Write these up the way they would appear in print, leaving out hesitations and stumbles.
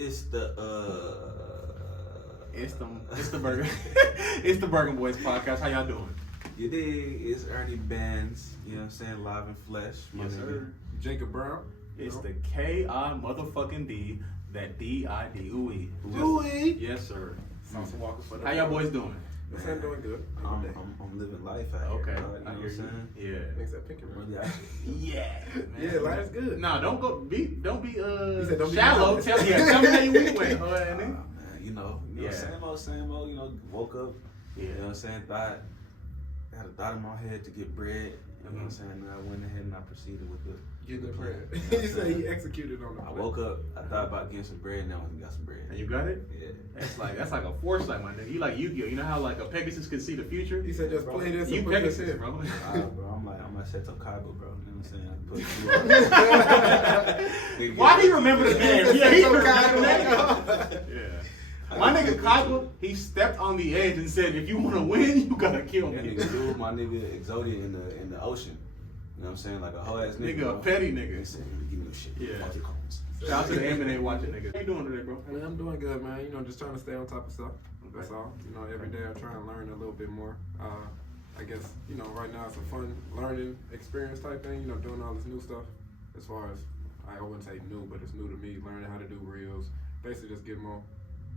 It's the It's the Burrgen. It's the Burrgen Boyz podcast. How y'all doing? You dig? It's Ernie Bands. You know what I'm saying? Live in flesh. Yes, sir. Jacob Brown. It's the K-I motherfucking D. That D-I-D. Ooh-wee. Ooh-wee. Yes, sir. Sauce Walker for the How y'all boys doing? I'm doing good. I'm living life out Okay. here. You know what I'm saying? Yeah. Makes that pinky ring. Really out here. Yeah. Man. Yeah, life's good. Nah, don't be said don't be shallow. honest. Tell me how you week went. Man, you know, Yeah. same old, you know, woke up, Yeah. you know what I'm saying, had a thought in my head to get bread, you know what I'm saying, and I went ahead and I proceeded with the bread. You know what He I'm said saying? he executed on the I plan. woke up, I thought about getting some bread, and now I got some bread. And you got it? Yeah. That's like a foresight, my nigga. You like Yu-Gi-Oh. You know how like a Pegasus can see the future? He said just play this You and put this Pegasus, in. bro. Bro, I'm like Seto Kaiba, bro. You know what I'm saying? I put you on. Why do you remember the name? Yeah, he Seto remember Kaiba. that. Yeah. My nigga Kaiba, he stepped on the edge and said, if you want to win, you gotta kill That me. nigga dude, my nigga Exodia in the ocean. You know what I'm saying? Like a whole ass nigga. Nigga, a petty He nigga. said, give me your shit. Yeah. Fuck your coins. Shout out to the M&A watching niggas. How you doing today, bro? I mean, I'm doing good, man. You know, just trying to stay on top of stuff. That's all. You know, every day I try and learn a little bit more. I guess, you know, right now it's a fun learning experience type thing, you know, doing all this new stuff. As far as, I wouldn't say new, but it's new to me, learning how to do reels. Basically just get more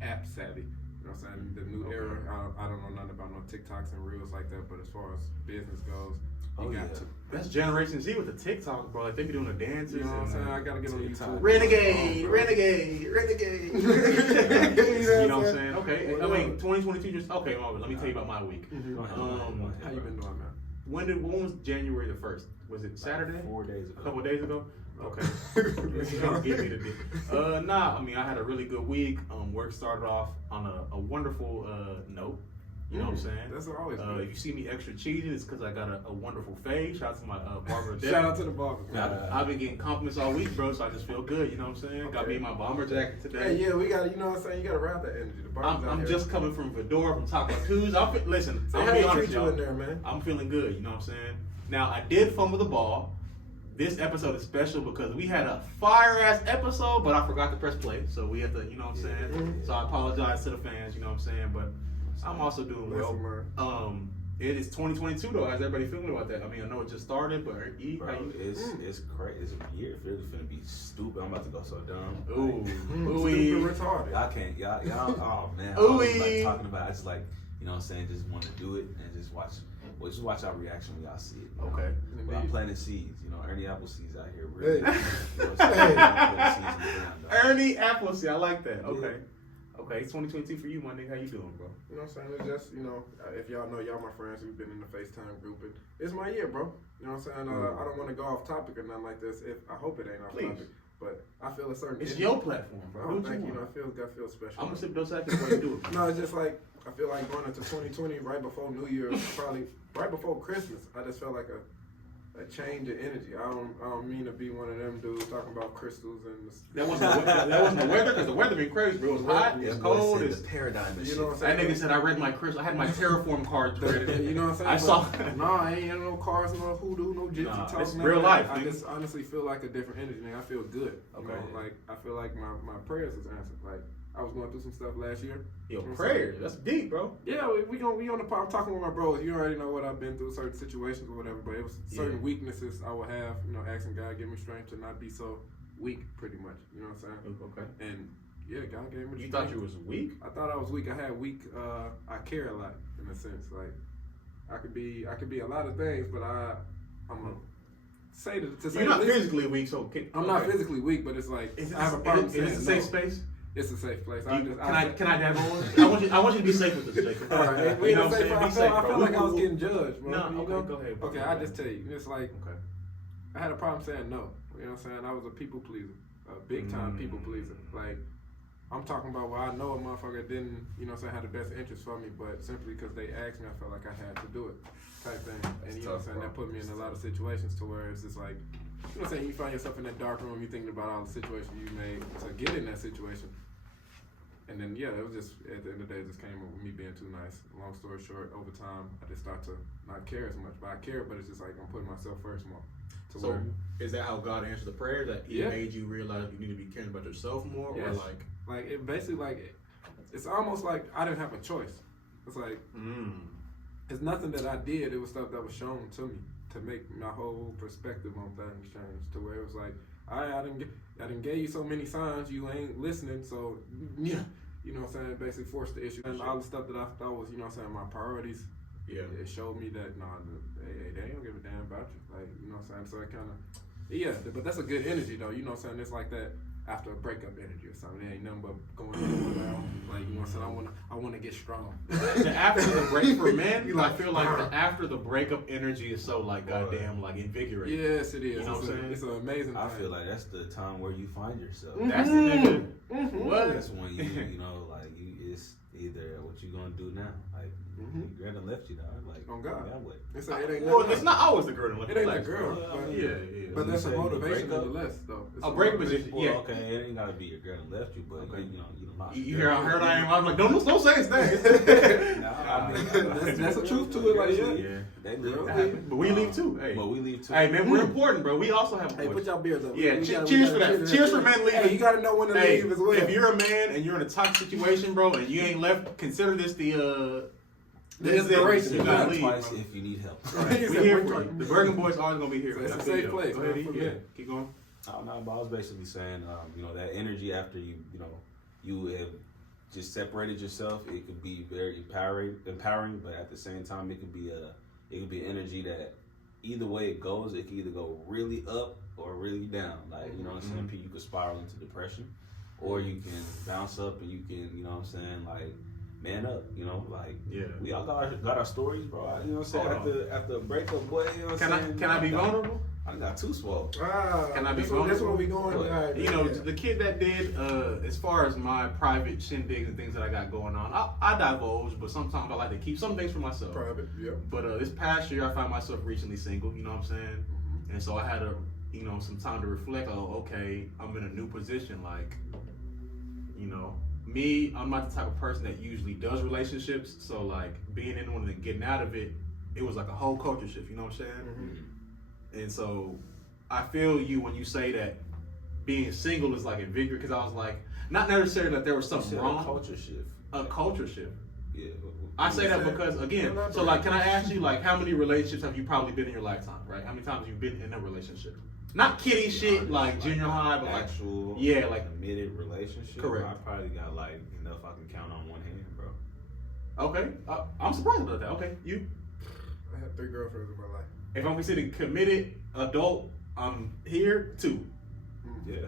app savvy. You know what I'm saying? The new era, I don't know nothing about no TikToks and reels like that, but as far as business goes, you got to. That's Generation Z with the TikTok, bro. Like they be doing the dances. You know what I'm saying? and, I gotta get on YouTube. Renegade. You know what I'm saying? saying? Okay. I mean, 2022 just okay. Let me tell you about my week. Go ahead, How you been doing, man? When was January the 1st? Was it Saturday? 4 days ago. A couple of days ago. Okay. Don't give me the dick. Nah. I mean, I had a really good week. Work started off on a wonderful note. You know what I'm saying? That's always good. If you see me extra cheesy, it's because I got a wonderful fade. Shout out to my barber. Shout out to the barber. I've been getting compliments all week, bro, so I just feel good. You know what I'm saying? Got me in my bomber jacket today. Hey, yeah, we got. You know what I'm saying? You got to ride that energy. The barber's out I'm here. just coming from Fedora, from Taco Tuesday. Listen, So I'm how gonna be they honest, treat you y'all. in there, man? I'm feeling good. You know what I'm saying? Now I did fumble the ball. This episode is special because we had a fire ass episode, but I forgot to press play, so we have to. You know what I'm saying? Mhm. So I apologize to the fans. You know what I'm saying? But I'm also doing well. It is 2022 though. How's everybody feeling about that? I mean, I know it just started, but Bro, it's crazy. It's a year. It's really finna be stupid. I'm about to go so dumb. Ooh, Stupid retarded. Y'all can't. Y'all. Oh man. I Ooh. was like talking about. I just like, you know what I'm saying. Just want to do it and just watch. Well, just watch our reaction when y'all see it. You know? Okay. But I'm planting seeds. You know, Ernie Appleseed's out here. Really. Hey. You know what I'm saying? I'm planting seeds in the ground, dog. Ernie Appleseed, I like that. Okay. Okay, it's 2022 for you, my nigga. How you doing, bro? You know what I'm saying? It's just, you know, if y'all know, y'all my friends, we've been in the FaceTime group, and it's my year, bro. You know what I'm saying? I don't want to go off topic or nothing like this. I hope it ain't off Please. topic, but I feel a certain. It's energy. your platform, bro. Oh, Do what thank you you. want. I feel special. I'm gonna sip those seconds while you do it. No, it's just like I feel like going into 2020, right before New Year's, probably right before Christmas. I just felt like a change in energy. I don't mean to be one of them dudes talking about crystals and. That wasn't the weather, because the weather been crazy, bro. It was hot, it's cold. It's paradigm and You know what I'm shit. saying? That nigga said I read my crystal. I had my terraform card ready. You know what I'm saying? I saw. Nah, ain't no cars, no hoodoo, no gypsy Nah, talk. it's none real of that. life, I nigga. just honestly feel like a different energy, nigga. I feel good. You Okay. know, like I feel like my prayers is answered. Like I was going through some stuff last year. Yo, prayer. That's deep, bro. Yeah, we on the pod. I'm talking with my bros. You already know what I've been through, certain situations or whatever. But it was certain weaknesses I would have. You know, asking God give me strength to not be so weak, pretty much. You know what I'm saying? Okay. And yeah, God gave me. The You strength. thought you was weak? I thought I was weak. I had weak. I care a lot in a sense. Like I could be a lot of things, but I'm gonna say to say You're not the least, physically weak, so I'm not physically weak, but it's like I have a problem saying Is this a safe no. space? It's a safe place. Can I dab on? I want you to be safe with this, Jacob. All right, You know what I'm saying? I Be safe, felt bro. like I was getting judged, bro. No, You okay, know? go ahead, bro. Okay, I just tell you, it's like Okay. I had a problem saying no. You know what I'm saying? I was a people pleaser, a big time people pleaser. Like I'm talking about where I know a motherfucker didn't, you know what I'm saying, have the best interest for me, but simply because they asked me, I felt like I had to do it, type thing. And you know what I'm saying? That put me in a lot of situations to where it's just like, you know what I'm saying? You find yourself in that dark room, you thinking about all the situations you made to get in that situation. And then it was just at the end of the day, it just came with me being too nice. Long story short, over time, I just start to not care as much. But I care, but it's just like I'm putting myself first more. So is that how God answered the prayer? That He made you realize you need to be caring about yourself more, or like it basically it's almost like I didn't have a choice. It's like it's nothing that I did. It was stuff that was shown to me to make my whole perspective on things change. To where it was like, I didn't give you so many signs, you ain't listening. So you know what I'm saying? Basically forced the issue and all the stuff that I thought was my priorities. Yeah, it showed me that they don't give a damn about you. Like, you know what I'm saying? So it kind of, but that's a good energy though. You know what I'm saying? It's like that after a breakup energy or something. It ain't nothing but going around. Like, you know what I'm saying? I want to get strong. After the break for men, I feel like after the breakup energy is so like goddamn like invigorating. Yes, it is. You know what I'm saying? It's an amazing thing. I feel like that's the time where you find yourself. That's the nigga. What? That's when it's either what you gonna do now. Like, your girl done left you, dog. Like, on God. What? It's ain't it's not always the girl that left. It ain't the girl. But that's a motivation nonetheless, though. A breakup is okay. It ain't gotta be your girl that left you, but you hear I heard I am. I'm like, don't say his name. That's the truth to it. Like, they live. But we leave too. Hey, Hey, man, we're important, bro. We also have. Hey, put y'all beers up. Yeah, cheers for that. Cheers for men leaving. Hey, you gotta know when to leave as well. If you're a man and you're in a toxic situation, bro, and you ain't left, consider this the inspiration. You gotta leave twice if you need help. Right. We here for you. The Burrgen boys always gonna be here. So it's a safe place. Go ahead. Keep going. I was basically saying, that energy after you have just separated yourself, it could be very empowering, but at the same time, it could be an energy that either way it goes, it can either go really up or really down. Like, you know what I'm saying? You could spiral into depression, or you can bounce up and you can, you know what I'm saying, like, man up, we all got our stories, bro. You know what I'm saying? After a breakup, boy, you know what I'm saying? Can I be vulnerable? I got too swole. Can I be vulnerable? That's where we going. The kid that did, as far as my private shindigs and things that I got going on, I divulge, but sometimes I like to keep some things for myself. Private, yeah. But this past year, I found myself recently single, you know what I'm saying? And so I had some time to reflect on, okay, I'm in a new position, like, me, I'm not the type of person that usually does relationships, so like being in one and getting out of it, it was like a whole culture shift, you know what I'm saying? And so I feel you when you say that being single is like invigorating, because I was like, not necessarily that there was something wrong. A culture shift. A culture shift. Yeah. I say that because, again, so like, can I ask you, like, how many relationships have you probably been in your lifetime, right? How many times have you been in a relationship? Not kiddie shit, like junior high, but like actual, like committed relationship. Correct. I probably got like enough I can count on one hand, bro. Okay, I'm surprised about that. Okay, you? I had 3 girlfriends in my life. If I'm considered committed adult, I'm here 2. Yeah,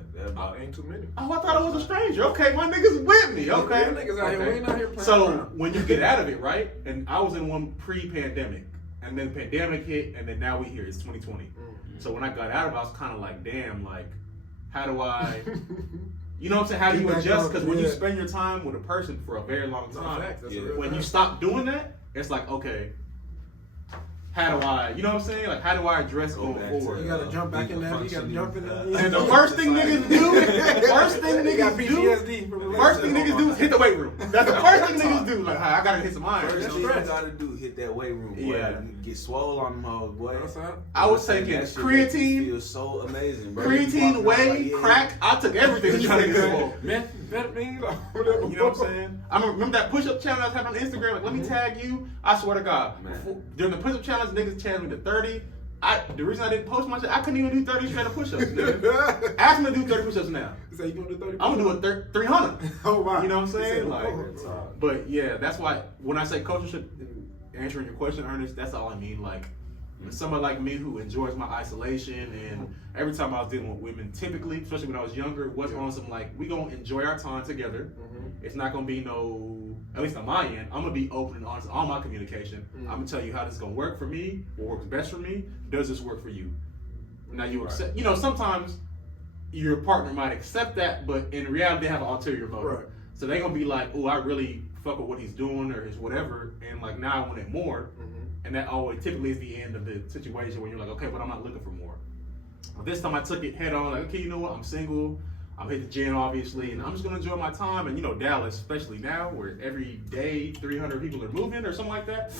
ain't too many. Oh, I thought I was a stranger. Okay, my niggas with me. Okay, niggas out here. We ain't out here playing so around. when you get out of it, right? And I was in one pre-pandemic, and then the pandemic hit, and then now we here. It's 2020. So when I got out of it, I was kind of like, damn, like, how do I, you know what I'm saying? How do you adjust? Because when you spend your time with a person for a very long time, when you stop doing that, it's like, okay, how do I, you know what I'm saying? Like, how do I address going forward? You gotta jump back in there. You gotta jump in there. And the first thing niggas do is hit the weight room. That's the first thing niggas do. Like, I gotta hit some iron. First thing you gotta do, hit that weight room, boy. Yeah. Get swole on them hoes, boy. I was taking creatine. Feels so amazing, bro. Creatine, whey, crack. I took everything to try to get swole. Methamphetamine, You know what I'm saying? I remember that push-up challenge I was having on Instagram. Like, let me tag you. I swear to God, during the push-up challenge, niggas challenged me to 30. The reason I didn't post my shit, I couldn't even do 30 straight up push-ups. Nigga. Ask me to do 30 push-ups now. So you gonna do 30? I'm gonna do 300. Oh wow. You know what I'm saying? Like, but yeah, that's why when I say culture shift, answering your question, Ernest, that's all I mean. Like, someone like me who enjoys my isolation, and every time I was dealing with women, typically, especially when I was younger, was on some like, we gonna enjoy our time together. It's not gonna be no, at least on my end, I'm gonna be open and honest in all my communication. I'm gonna tell you how this is gonna work for me, what works best for me. Does this work for you? Now you accept, sometimes your partner might accept that, but in reality they have an ulterior motive. Right. So they gonna be like, oh, I really fuck with what he's doing or his whatever, and like now I want it more. And that always typically is the end of the situation when you're like, okay, but I'm not looking for more. But this time I took it head on, like, okay, you know what? I'm single. I'm hit the gym, obviously, and I'm just gonna enjoy my time. And Dallas, especially now, where every day 300 people are moving or something like that.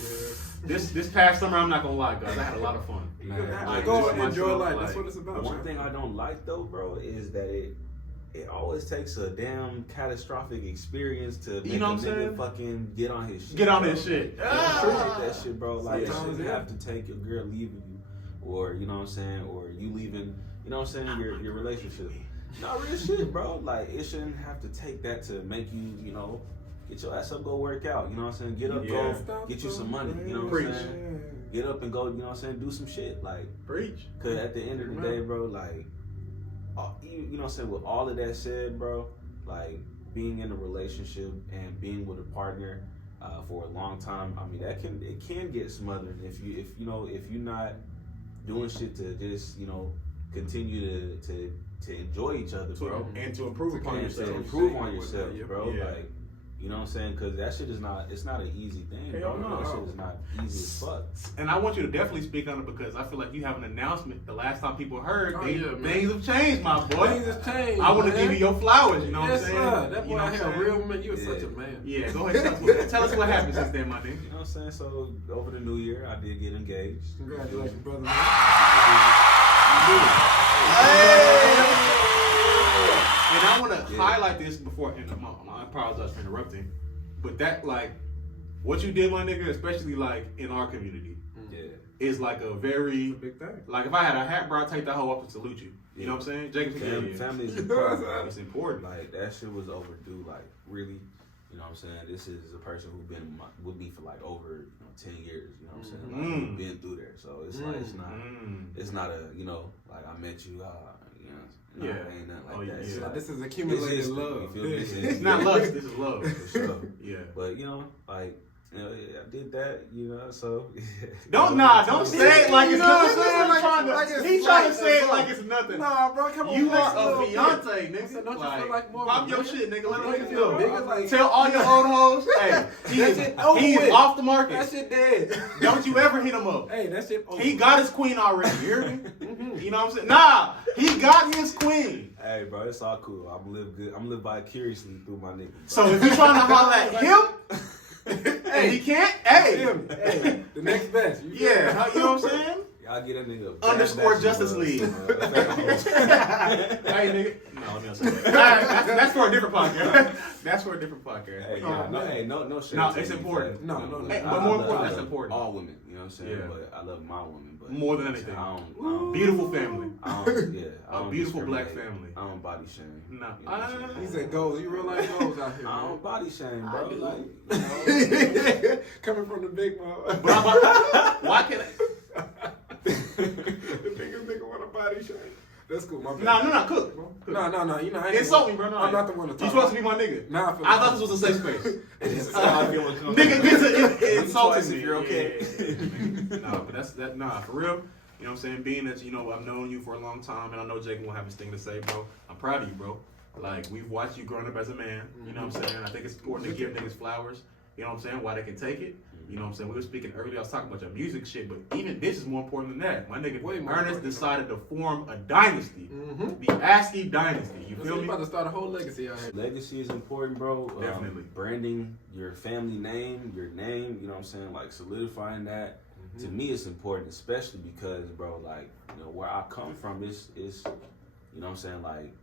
Yeah. This past summer, I'm not gonna lie, guys, I had a lot of fun. I enjoy life. That's what it's about. One thing I don't like though, bro, is that it always takes a damn catastrophic experience to make a nigga fucking get on his shit. Get on his shit. That shit, bro. Like, it shouldn't have to take your girl leaving you, or you know what I'm saying, or you leaving. You know what I'm saying, your relationship. Not real shit, bro. Like, it shouldn't have to take that to make you, get your ass up, go work out. You know what I'm saying? Get up, go get you some money. You know what I'm saying? Get up and go. You know what I'm saying? Do some shit. Like, preach. Cause at the end of the day, bro, like, you know what I'm saying? With all of that said, bro, like, being in a relationship and being with a partner for a long time, I mean, it can get smothered if you're not doing shit to just continue to enjoy each other, bro, and to improve upon yourself. To improve on yourself, bro. Yeah. Like, you know what I'm saying? Because that shit is not an easy thing, bro. No. That shit is not easy as fuck. And I want you to definitely speak on it because I feel like you have an announcement. The last time people heard, things have changed, my boy. Things have changed. I want to give you your flowers. You know what I'm saying? Sir. That boy had a real man. You were such a man. Yeah, go ahead. Tell us what happened since then, my nigga. You know what I'm saying? So over the new year, I did get engaged. Congratulations, brother. And I want to highlight this before, and I apologize for interrupting, but that, like, what you did, my nigga, especially, like, in our community, is, like, a very, big thing. Like, if I had a hat, bro, I'd take that hoe up and salute you. You know what I'm saying? Jacob, family is important. It's important. Like, that shit was overdue. Like, really, you know what I'm saying? This is a person who's been with me for, like, over 10 years. You know what I'm saying? Like, we've been through there. So, it's like, it's not a, like, I met you, ain't nothing like that. Yeah. Like, this is accumulated love. It's not lust, this is love. For sure. Yeah. But, like, I did that, so. Don't say it like it's nothing. He's trying to say it like it's nothing. Nah, bro, come on. You are a fiance, nigga. So don't you feel like more? Pop your shit, nigga. Let niggas know. Like, tell all your old hoes, hey, he's off the market. That shit dead. Don't you ever hit him up. Hey, that shit over. He got his queen already, you hear me? You know what I'm saying? Nah, he got his queen. Hey, bro, it's all cool. I'm live good. I'm live vicariously through my nigga. So if you're trying to holler at him, and he can't, hey, the next best. You know what I'm saying? Y'all get that nigga _Justice League. Hey, nigga. No, let me not say that. That's for a different podcast. That's for a different podcast. Hey, no shit. No, it's important. No. But more important, that's important. All women, you know what I'm saying? Yeah. But I love my women. But more than anything. I don't beautiful family. A beautiful black family. I don't body shame. No. He said goals. You real life goals out here. I don't body shame, bro. Coming from the big mom. Why can't I? The biggest nigga want a body shame. That's cool. My bad. No, cook. No. You know, I ain't insult me, bro. No, I'm not the one to talk. You supposed to be my nigga. Nah, I thought this was a safe space. That's how I feel when it comes Nigga gets it insulting me. If you're okay. No, but nah, for real. You know what I'm saying? Being that, I've known you for a long time, and I know Jacob won't have his thing to say, bro. I'm proud of you, bro. Like, we've watched you growing up as a man. You know what I'm saying? I think it's important to give niggas flowers. You know what I'm saying? Why they can take it. You know what I'm saying? We were speaking earlier, I was talking about your music shit, but even this is more important than that. My nigga Ernest decided to form a dynasty. The ASCII dynasty. You feel me? About to start a whole legacy out here. Legacy is important, bro. Definitely. Branding your family name, your name, you know what I'm saying? Like, solidifying that. To me, it's important, especially because, bro, like, where I come from is, you know what I'm saying? Like,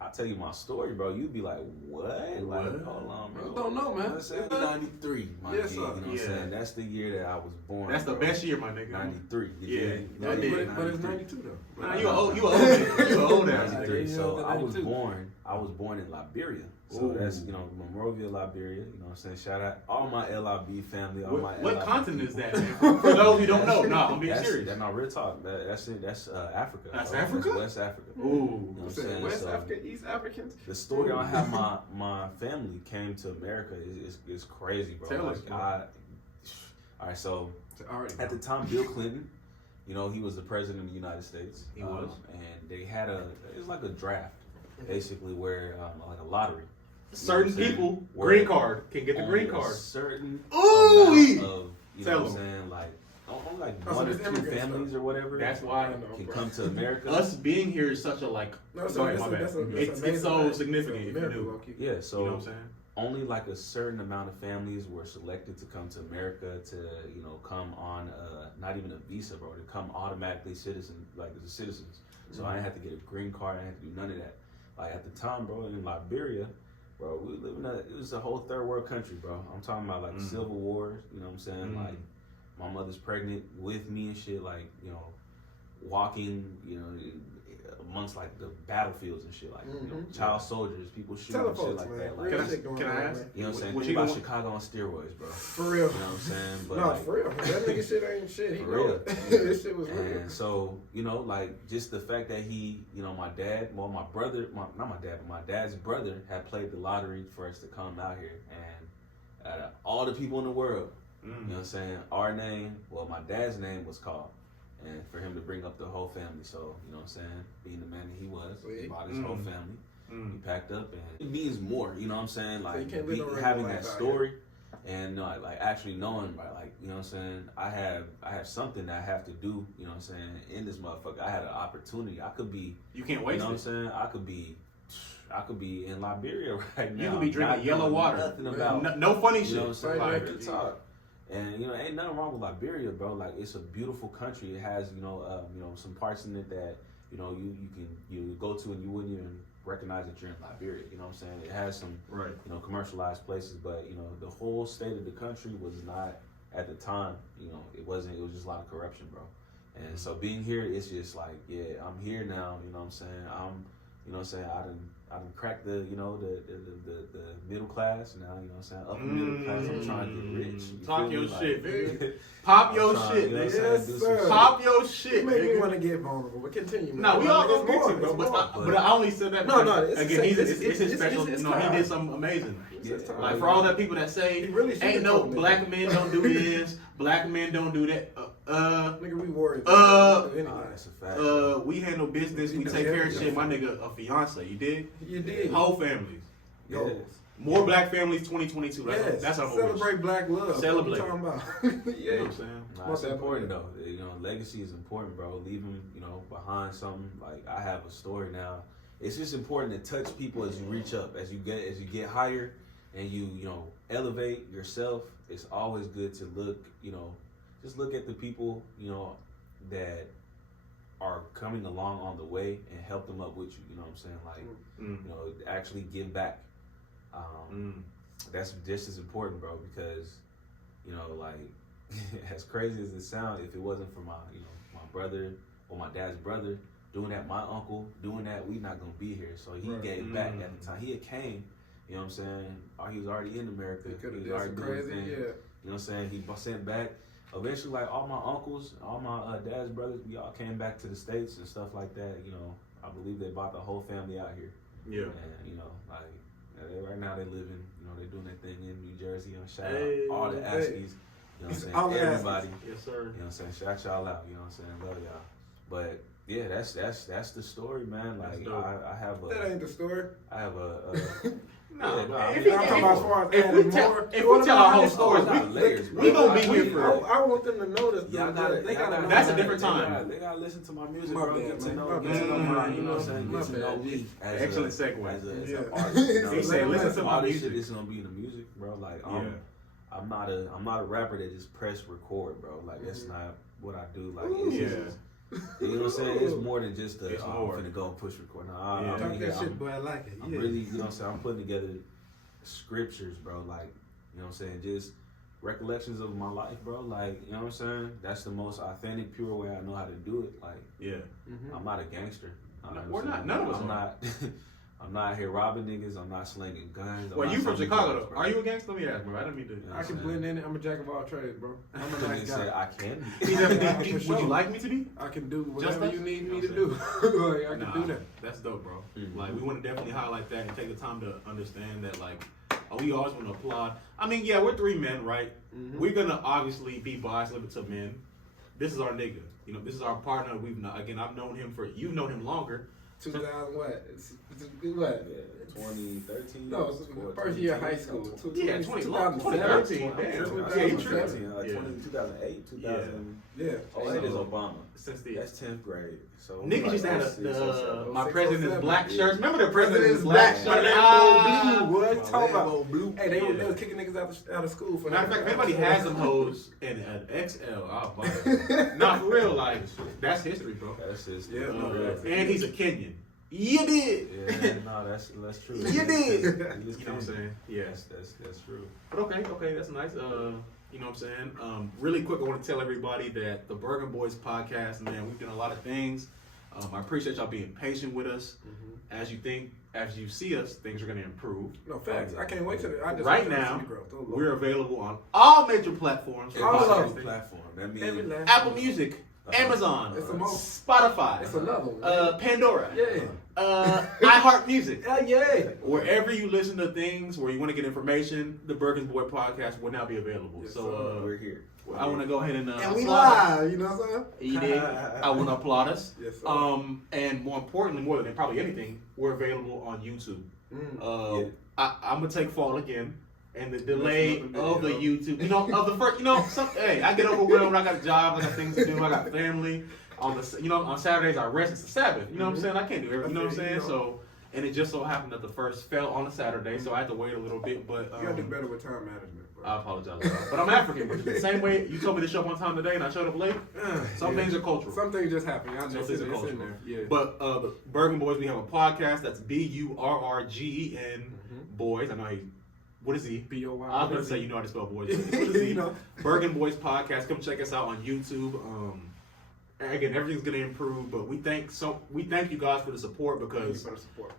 I tell you my story, bro. You'd be like, what? Like, hold on, bro. You don't know, man. I said 93, my yes, nigga. You know what I'm saying? That's the year that I was born. That's the best year, my nigga. 93. Yeah. But it's 92 though. Nah, you an old ass. 93. So I was born in Liberia. So that's, Monrovia, Liberia. You know what I'm saying? Shout out all my LIB family. What continent is that, man? For those who don't know, I'm being serious. That's not real talk. That's Africa. That's bro. Africa? That's West Africa. Ooh. You know what I'm saying? West Africa, East Africans. The story on how my family came to America is crazy, bro. Tell us, bro. All right, so at the time, Bill Clinton, he was the president of the United States. He was. And they had it was like a draft, basically, where, like a lottery. Certain people, green card, can get the green card. Certain Ooh! amount of, you know what I'm saying, like, only like Oh, so one or this two immigrant families stuff. or whatever That's why can come to America. us being here is such a like. No, so sorry, that's my a- bad. that's a- It's amazing so fact. significant if you America, knew. low-key. Yeah, so You know what I'm saying? only like a certain amount of families were selected to come to America to, you know, come on not even a visa, bro, to come automatically as citizens. So I didn't have to get a green card, I didn't have to do none of that. Like at the time, bro, in Liberia, bro, we live in it was a whole third world country, bro. I'm talking about like civil wars, you know what I'm saying? Like my mother's pregnant with me and shit, like, you know, walking, you know, amongst like the battlefields and shit, like you know, child soldiers, people shooting Tell and the shit folks, like man. that. Real Like, shit going can I on, ask? man. you know what I'm saying? Was Think he about the one- Chicago on steroids, bro. For real. You know what I'm saying? But No, like, for real. That nigga shit ain't shit. He For know real. it. This shit was real. and so, you know, like just the fact that he, you know, my dad, well, my brother, not my dad, but my dad's brother had played the lottery for us to come out here. And out of all the people in the world, you know what I'm saying, our name, well, my dad's name was called. And for him to bring up the whole family. So, you know what I'm saying, being the man that he was, he brought his whole family. He packed up, and it means more, you know what I'm saying? So Like, you can't live no regular having life that out story, and like actually knowing, like, you know what I'm saying? I have something that I have to do, you know what I'm saying? In this motherfucker, I had an opportunity. I could be, You can't you waste know what I'm it. saying? I could be in Liberia right now. You could be drinking not yellow knowing water. Nothing about, No funny you know what I'm shit. saying? Right, Like, right. real talk. And you know, ain't nothing wrong with Liberia, bro. Like, it's a beautiful country. It has, you know, some parts in it that, you know, you go to and you wouldn't even recognize that you're in Liberia. You know what I'm saying? It has some, Right. you know, commercialized places, but you know, the whole state of the country was not at the time. You know, it wasn't. It was just a lot of corruption, bro. And so being here, it's just like, yeah, I'm here now. You know what I'm saying? You know what I'm saying? I done cracked the, you know, the middle class now, you know what I'm saying? Upper middle class, I'm trying to get rich. You Talk feel your me? shit, Like, nigga. Pop your trying, shit, you know what I'm nigga. saying? Yes, Do some sir. shit. Pop your You shit, make me nigga. want to get vulnerable, but continue, man. No, we all It's gonna get more, to, bro. it's more. But I only said that No, because, no, it's again, it's it's his special. it's No, he time. did something amazing. Yeah. Like for all the people that say, He really should've ain't no told me. black men don't do this, black men don't do that. Nigga, we worried. Anyway. Nah, that's a fact. We handle business. We He take care of does shit. My everything. nigga, a fiance. You did? You did. Whole families. Yeah. Goals. More black families 2022. Yes. That's our Celebrate black love. Celebrate. What you talking about? You know what I'm saying? Nah, Most it's important definitely. though. You know, legacy is important, bro. Leaving, you know, behind something. Like, I have a story now. It's just important to touch people as you reach up, as you get higher, and you know, elevate yourself. It's always good to look, you know, just look at the people, you know, that are coming along on the way and help them up with you. You know what I'm saying? Like, you know, actually give back. That's just as important, bro, because, you know, like, as crazy as it sounds, if it wasn't for my, you know, my brother or my dad's brother doing that, my uncle doing that, we not gonna be here. So he gave back at the time. He had came, you know what I'm saying? Or he was already in America. He could He have was done already some doing his crazy, thing. yeah. You know what I'm saying? He sent back. Eventually, like, all my uncles, all my dad's brothers, we all came back to the States and stuff like that. You know, I believe they brought the whole family out here. Yeah. And, you know, like, right now they living, you know, they're doing their thing in New Jersey. You know, shout Hey, out all the hey. Askies. You know what I'm saying? All the Everybody. Yes, sir. You know what I'm saying? Shout y'all out. You know what I'm saying? Love y'all. But yeah, that's the story, man. That's Like, dope. I have That ain't the story. I have a No, yeah, no, if I we- mean, I'm talking about as far as if we adding tell- more. if What we tell about our how whole they stories, start? we- layers, we gonna be I- here for- I want them to know this. y'all gotta, They gotta know. That's a that. different time. They gotta listen to my music, My bro. bad, Get to man. know, My get to bad. know My me. You know what I'm bad. saying? My Get to know bad. me as Excellent a, segue. as an Yeah. artist. You know He what said, I'm listen saying? to All my this shit music. is gonna be in the music, bro. Like, Yeah. I'm not a rapper that just press record, bro. Like, that's not what I do. Like, it's Yeah. just, you know what I'm saying? It's more than just It's I'm more. finna go and push record. No, Yeah. I'm Talk in that here, shit, boy. I like it. I'm Yeah. really, you know what I'm saying? I'm putting together scriptures, bro. Like, you know what I'm saying? Just recollections of my life, bro. Like, you know what I'm saying? That's the most authentic, pure way I know how to do it. Like, Yeah. I'm not a gangster. No, we're not. None of us I'm are. not. I'm not here robbing niggas. I'm not slinging guns. I'm Well, not you from selling Chicago drugs, though? bro. Are you a gangster? Let me ask, bro. I didn't mean to. You know I what can I'm blend saying? in it. I'm a jack of all trades, bro. I'm a Nigga nice said guy. I can. He definitely. For Would sure. you like me to be? I can do Just whatever us? you need me You to know do. what Like, I can do that. That's dope, bro. Mhm. Like, we want to definitely highlight that and take the time to understand that, like, we always want to applaud. I mean, yeah, we're three men, right? We're gonna obviously be biased a little bit to men. This is our nigga. You know, this is our partner. I've known him you've known him longer. 2000 what? What? 2013. No, it's the first year of high school. 2013. 2008, 2008, 2000. Yeah. Oh, that is Obama. Since the That's 10th grade. So niggas used to have the my president's black shirts. Remember the President's president's black black shirt? blue. What? Talk about blue. Hey, they was kicking niggas out of school for Matter of fact, if anybody has them hoes in an XL, I'll buy it. Nah, for real, like that's history, bro. That's just And he's a Kenyan. You did. Yeah, no, that's true. You did. You You know what I'm saying? Yeah. That's true. But okay, that's nice. You know what I'm saying? Really quick, I want to tell everybody that the Burrgen Boyz podcast, man, we've done a lot of things. I appreciate y'all being patient with us. As you see us, things are going to improve. No, facts. I can't wait till right now, we're available on all major platforms. Platform. That means Apple Music, Amazon, Spotify, It's another one. Pandora, iHeart Music. Wherever you listen to things where you want to get information, the Burrgen Boy podcast will now be available. Yes, so we're here. I want to go ahead and we applaud live, you know what I'm saying? You did. I want to applaud us. Yes, sir. And more importantly, more than probably anything, we're available on YouTube. I'm gonna take fault again. And the delay of the YouTube, of the first, hey, I get overwhelmed. I got a job, I got things to do, I got family. On Saturdays I rest. It's the Sabbath. You know what I'm saying? I can't do everything. You know what I'm saying? So, and it just so happened that the first fell on a Saturday, so I had to wait a little bit. But you gotta do better with time management, bro. I apologize, but I'm African. But the same way you told me to show up one time today, and I showed up late. Some things are cultural. Some things just happen. Some things are cultural. Yeah. But the Burrgen Boyz, we have a podcast. That's BURRGEN Boys. I know he. What is he? B-O-Y. I was going to say, you know how to spell boys. What is he? Burrgen Boyz podcast. Come check us out on YouTube. Again, everything's going to improve, but we thank you guys for the support because,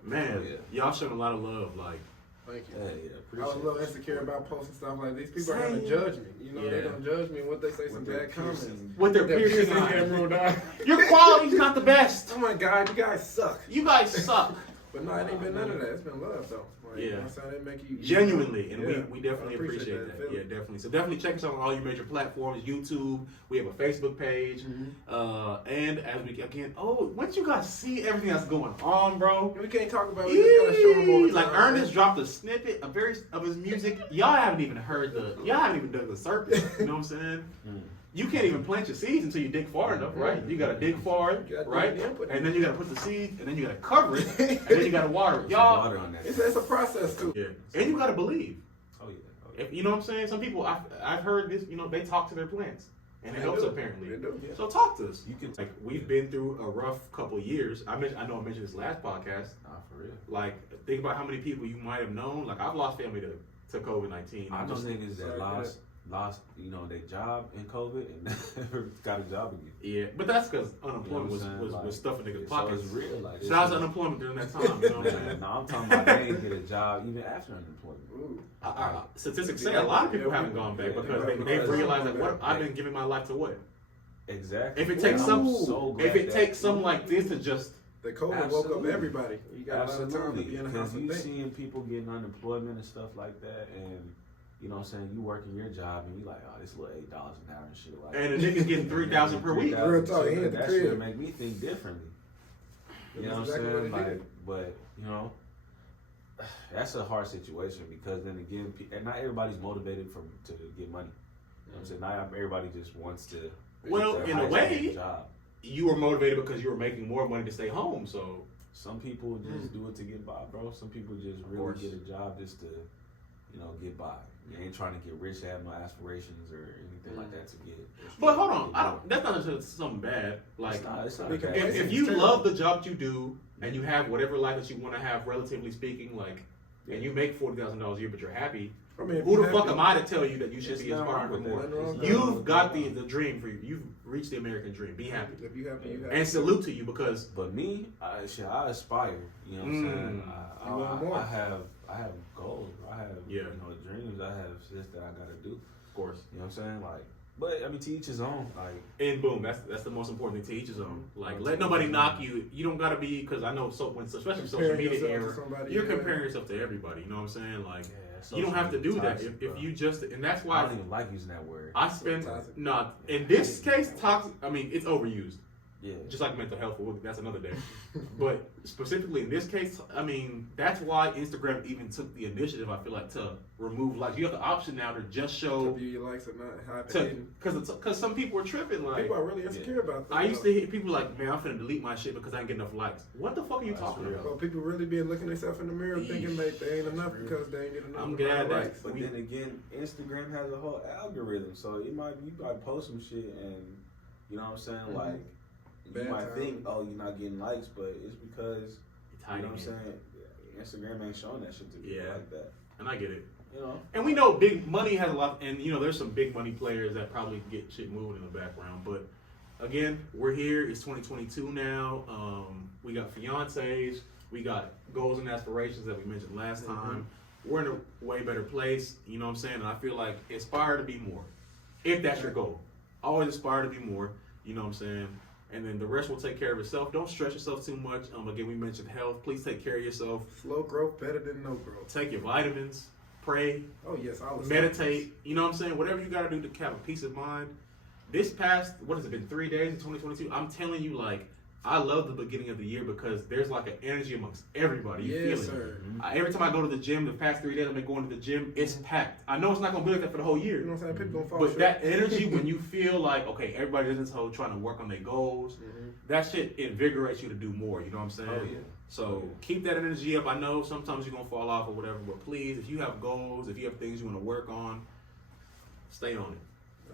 man, y'all showing a lot of love. Like, thank you. Hey, I was a little insecure about posting stuff like this. People are going to judge me. They're going to judge me and what they say some bad comments. With their piercing eyes. Your quality's not the best. Oh my God, you guys suck. You guys suck. But no, it ain't been none of that. It's been love, though. Yeah. You know what I'm saying? It make you genuinely, and yeah. we definitely appreciate that. Feeling. Yeah, definitely. So definitely check us out on all your major platforms. YouTube. We have a Facebook page. And as we once you guys see everything that's going on, bro, we can't talk about it. We just gotta show them all the time. Like Ernest dropped a snippet of his music. Y'all haven't even dug the surface. You know what I'm saying? You can't even plant your seeds until you dig far enough, right? You gotta dig far, right? And then you gotta put the seed, and then you gotta cover it, and then you gotta water it. Y'all, it's a process too. Yeah, and you gotta believe. Oh yeah. If, you know what I'm saying? Some people, I've heard this. They talk to their plants, and it helps apparently. They do, yeah. So talk to us. You can we've been through a rough couple of years. I know I mentioned this last podcast. For real. Like think about how many people you might have known. Like I've lost family to COVID-19. I know niggas that lost their job in COVID and never got a job again. Yeah, but that's because unemployment was stuffing niggas' pockets. So it's real. Like, shout out to unemployment during that time. You know what I'm saying? No, I'm talking about they didn't get a job even after unemployment. Statistics say a lot of people haven't gone back because they've realized that what I've been giving my life to what? Exactly. If it takes something like this to just the COVID woke up everybody. You got a lot of time to be in the house and think. think. You seeing people getting unemployment and stuff like that, and you know what I'm saying, you working your job and you like, oh, this little $8 an hour and shit. Like, and a nigga getting $3,000 per week. Real talk, that should make me think differently. You know what I'm saying? Like, but that's a hard situation because then again, and not everybody's motivated to get money. You know what I'm saying? Not everybody just wants to. Well, in a way, you were motivated because you were making more money to stay home. So some people just do it to get by, bro. Some people just really get a job just to, get by. You ain't trying to get rich, have no aspirations or anything like that to get. But hold on, that's not just something bad. Like, it's not bad. If you love the job you do and you have whatever life that you want to have, relatively speaking, like, and you make $40,000 a year, but you're happy. I mean, who the fuck am I to tell you that you should be inspired for more? You've got the dream for you. You've reached the American dream. Be happy. If you happy, you happy. And salute to you because. But me, I aspire. You know what I'm saying? I have goals. I have dreams. I have shit that I gotta do. Of course. You know what I'm saying? Like, but I mean, to each his own. Like, and boom, that's the most important thing. To each his own. Like, let nobody knock you. You don't gotta be because I know especially social media era, you're comparing yourself to everybody. You know what I'm saying? Like. You don't have to do that if you just, and that's why I don't even like using that word. I spend in this case toxic. I mean, it's overused. Yeah. Just like mental health, that's another day. But specifically in this case, I mean, that's why Instagram even took the initiative, I feel like, to remove likes. You have the option now to just To show, view your likes or not. because some people are tripping. Like, People are really insecure about that. I used to hear people like, man, I'm finna delete my shit because I ain't get enough likes. What the fuck are you talking about? Well, people really be looking themselves in the mirror thinking like they ain't enough because they ain't get enough. I'm glad that. likes. But then again, Instagram has a whole algorithm, so you might post some shit and you know what I'm saying, like you Bad might time. think, oh, you're not getting likes, but it's because you know what I'm Tiny. saying, Instagram ain't showing that shit to people like that. And I get it. You know, And we know big money has a lot, and you know there's some big money players that probably get shit moving in the background. But again, we're here. It's 2022 now. We got fiancés. We got goals and aspirations that we mentioned last time. We're in a way better place. You know what I'm saying? And I feel like aspire to be more, if that's your goal. Always aspire to be more. You know what I'm saying? And then the rest will take care of itself. Don't stress yourself too much. Again, we mentioned health. Please take care of yourself. Slow growth better than no growth. Take your vitamins. Pray. Oh yes, all the Meditate. You know what I'm saying? Whatever you got to do to have a peace of mind. This past, what has it been, 3 days in 2022? I'm telling you, like, I love the beginning of the year because there's like an energy amongst everybody. You Yes, feel it. sir. Every time I go to the gym, the past 3 days I've been going to the gym, it's packed. I know it's not going to be like that for the whole year. You know what I'm saying? People gonna fall But short. that energy, when you feel like, okay, everybody's in this hole trying to work on their goals, that shit invigorates you to do more. You know what I'm saying? Oh, yeah. So keep that energy up. I know sometimes you're going to fall off or whatever, but please, if you have goals, if you have things you want to work on, stay on it.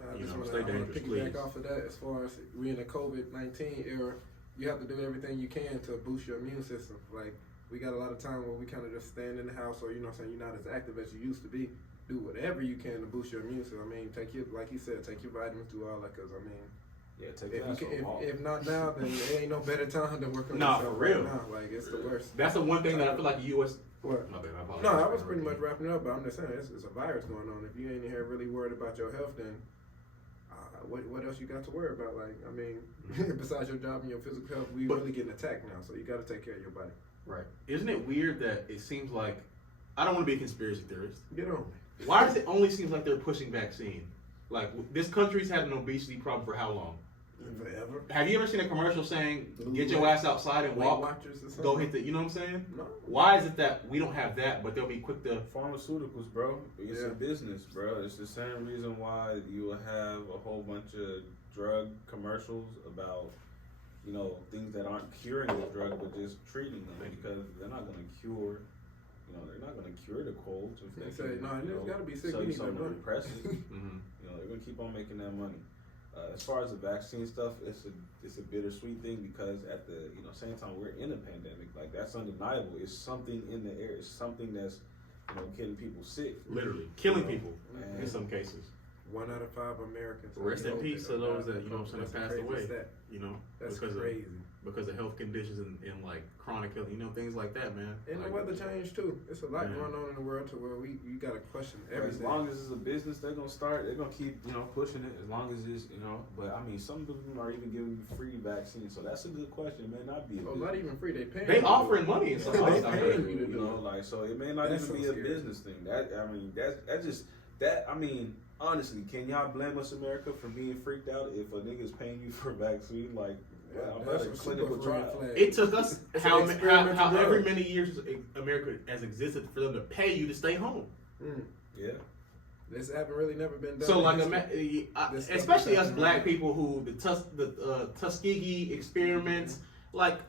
I You just know, want stay to dangerous, piggyback please. off of that as far as we in the COVID-19 era, you have to do everything you can to boost your immune system. Like, we got a lot of time where we kind of just stand in the house or, you know what I'm saying, you're not as active as you used to be. Do whatever you can to boost your immune system. I mean, take your, like you said, take your vitamins, do all that, because, I mean, yeah, take if, that. you can, if not now, then there ain't no better time than working on Nah, yourself for real. right now. Like, it's the worst. That's the one thing that I feel like the U.S. What? My bad, I apologize. No, I was pretty much wrapping it up, but I'm just saying, it's a virus going on. If you ain't here really worried about your health, then what else you got to worry about? Like, I mean, besides your job and your physical health, we really getting attacked now, so you got to take care of your body. Right. Isn't it weird that it seems like, I don't want to be a conspiracy theorist. Get on. Why does it only seem like they're pushing vaccine? Like, this country's had an obesity problem for how long? Forever. Have you ever seen a commercial saying, get your ass outside and Weight walk, Watchers or something? go hit the, you know what I'm saying? No. Why is it that we don't have that, but they'll be quick to, Pharmaceuticals, bro. It's Yeah. a business, bro. It's the same reason why you will have a whole bunch of drug commercials about, you know, things that aren't curing the drug but just treating them, because they're not going to cure. You know, they're not going to cure the colds. If They they say, can, no, you it's know, gotta be sick, sell we you need that something to money. repress it. You know, they're going to keep on making that money. As far as the vaccine stuff, it's a bittersweet thing because at the same time we're in a pandemic. Like, that's undeniable. It's something in the air. It's something that's getting people sick. literally, killing You know, people in and- some cases. 1 out of 5 Americans. Rest in peace to those that, you know what I'm saying, That's passed crazy away. as that. You know, That's because crazy. because of health conditions and like chronic health, you know, things like that, man. And Like, the weather change too. It's a lot Man. going on in the world to where you got to question As everything. long as it's a business, they're gonna keep pushing it. As long as it's but I mean, some of them are even giving you free vaccines, so that's a good question. It may not be. A Oh, business. not even free. They paying. They you to offering do it. money and Yeah, stuff. They I paying heard. you to do it. like, so it may not That's even so be a scary. business thing. I mean, honestly, can y'all blame us, America, for being freaked out if a nigga's paying you for a vaccine? Like, I'm That's at a a clinical super red trial. flag. It took us It's an experimental however drug. many years America has existed for them to pay you to stay home. Yeah. This haven't really never been done. So in like, history. This stuff especially is us black happening. people who the Tuskegee experiments, like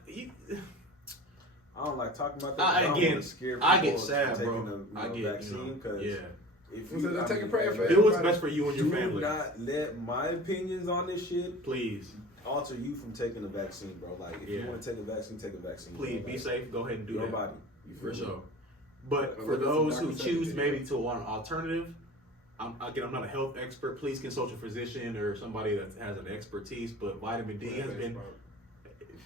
I don't like talking about that. I- 'cause don't again, wanna scare I people get sad, from bro. taking I the get vaccine because yeah. if So you let's take a prayer for Do what's everybody. best for you and your do family, not let my opinions on this shit please. alter you from taking the vaccine, bro. Like, if you Yeah. want to take a vaccine, take a vaccine. Please bro. be Like, safe. Go ahead and do your that. body. You For feel me? sure. But But for what does those the who doctor say choose to do? maybe to want an alternative, I'm not a health expert. Please consult your physician or somebody that has an expertise. But vitamin D has been,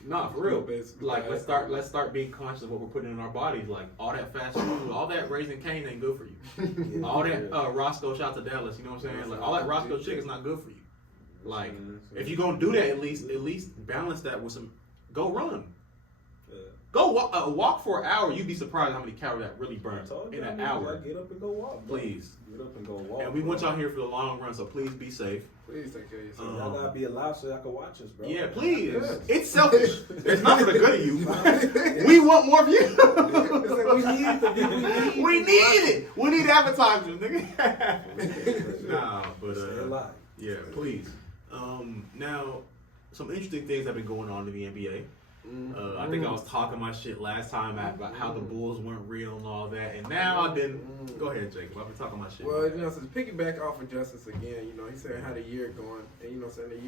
nah, for real. Like, let's start being conscious of what we're putting in our bodies. Like, all that fast food, all that Raising Cane ain't good for you. Yeah. All that Roscoe, shout to Dallas, you know what I'm saying? Like, all that Roscoe chicken is not good for you. Like, if you're gonna do that, at least balance that with some. Go run. Yeah. Go walk for an hour. You'd be surprised how many calories that really burns in an hour. Get up and go walk, bro. Please. Get up and go walk. And we want y'all here for the long run, so please be safe. Please take care of yourself. Y'all gotta be alive so y'all can watch us, bro. Yeah, please. Yeah. It's selfish. It's not for the good of you. We want more of you. We need it. We need advertisers, nigga. Nah, but Stay alive. yeah, please. Now, some interesting things have been going on in the NBA. I think I was talking my shit last time about how the Bulls weren't real and all that, and now I've been. Go ahead, Jacob. I've been talking my shit. Well, you know, so to piggyback off of Justice again, you know, he said how the year going, and you know, saying the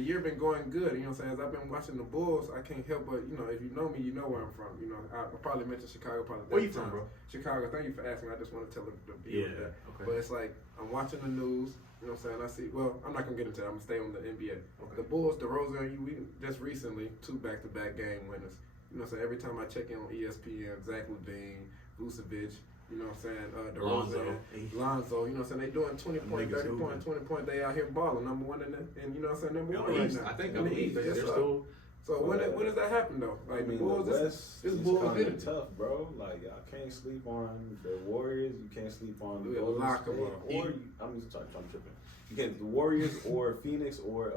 year been going good. You know, saying as I've been watching the Bulls, I can't help but you know, if you know me, you know where I'm from. You know, I probably mentioned Chicago probably. Where you from, bro? Chicago. Thank you for asking. I just want to tell the Yeah. that. Okay. But it's like I'm watching the news. You know what I'm saying? I see. Well, I'm not gonna get into that. I'm gonna stay on the NBA. Okay. The Bulls, DeRozan, we just recently 2 back-to-back game winners. You know what I'm saying? Every time I check in on ESPN, Zach LaVine, Vucevic, you know what I'm saying? DeRozan, Lonzo, you know what I'm saying? They doing 20 point, 30 point, 20 point. They out here balling, number one and you know what I'm saying? Number one right now. I think in the East. they're Yes, sir. still. So when does that happen though? Like I mean, the Bulls, the West this is Bulls kind did of it. tough, bro. Like, y'all can't sleep on the Warriors. You can't sleep on the Yeah, Golden lock 'em State. up. Or, I'm tripping. You can't, the Warriors or Phoenix or,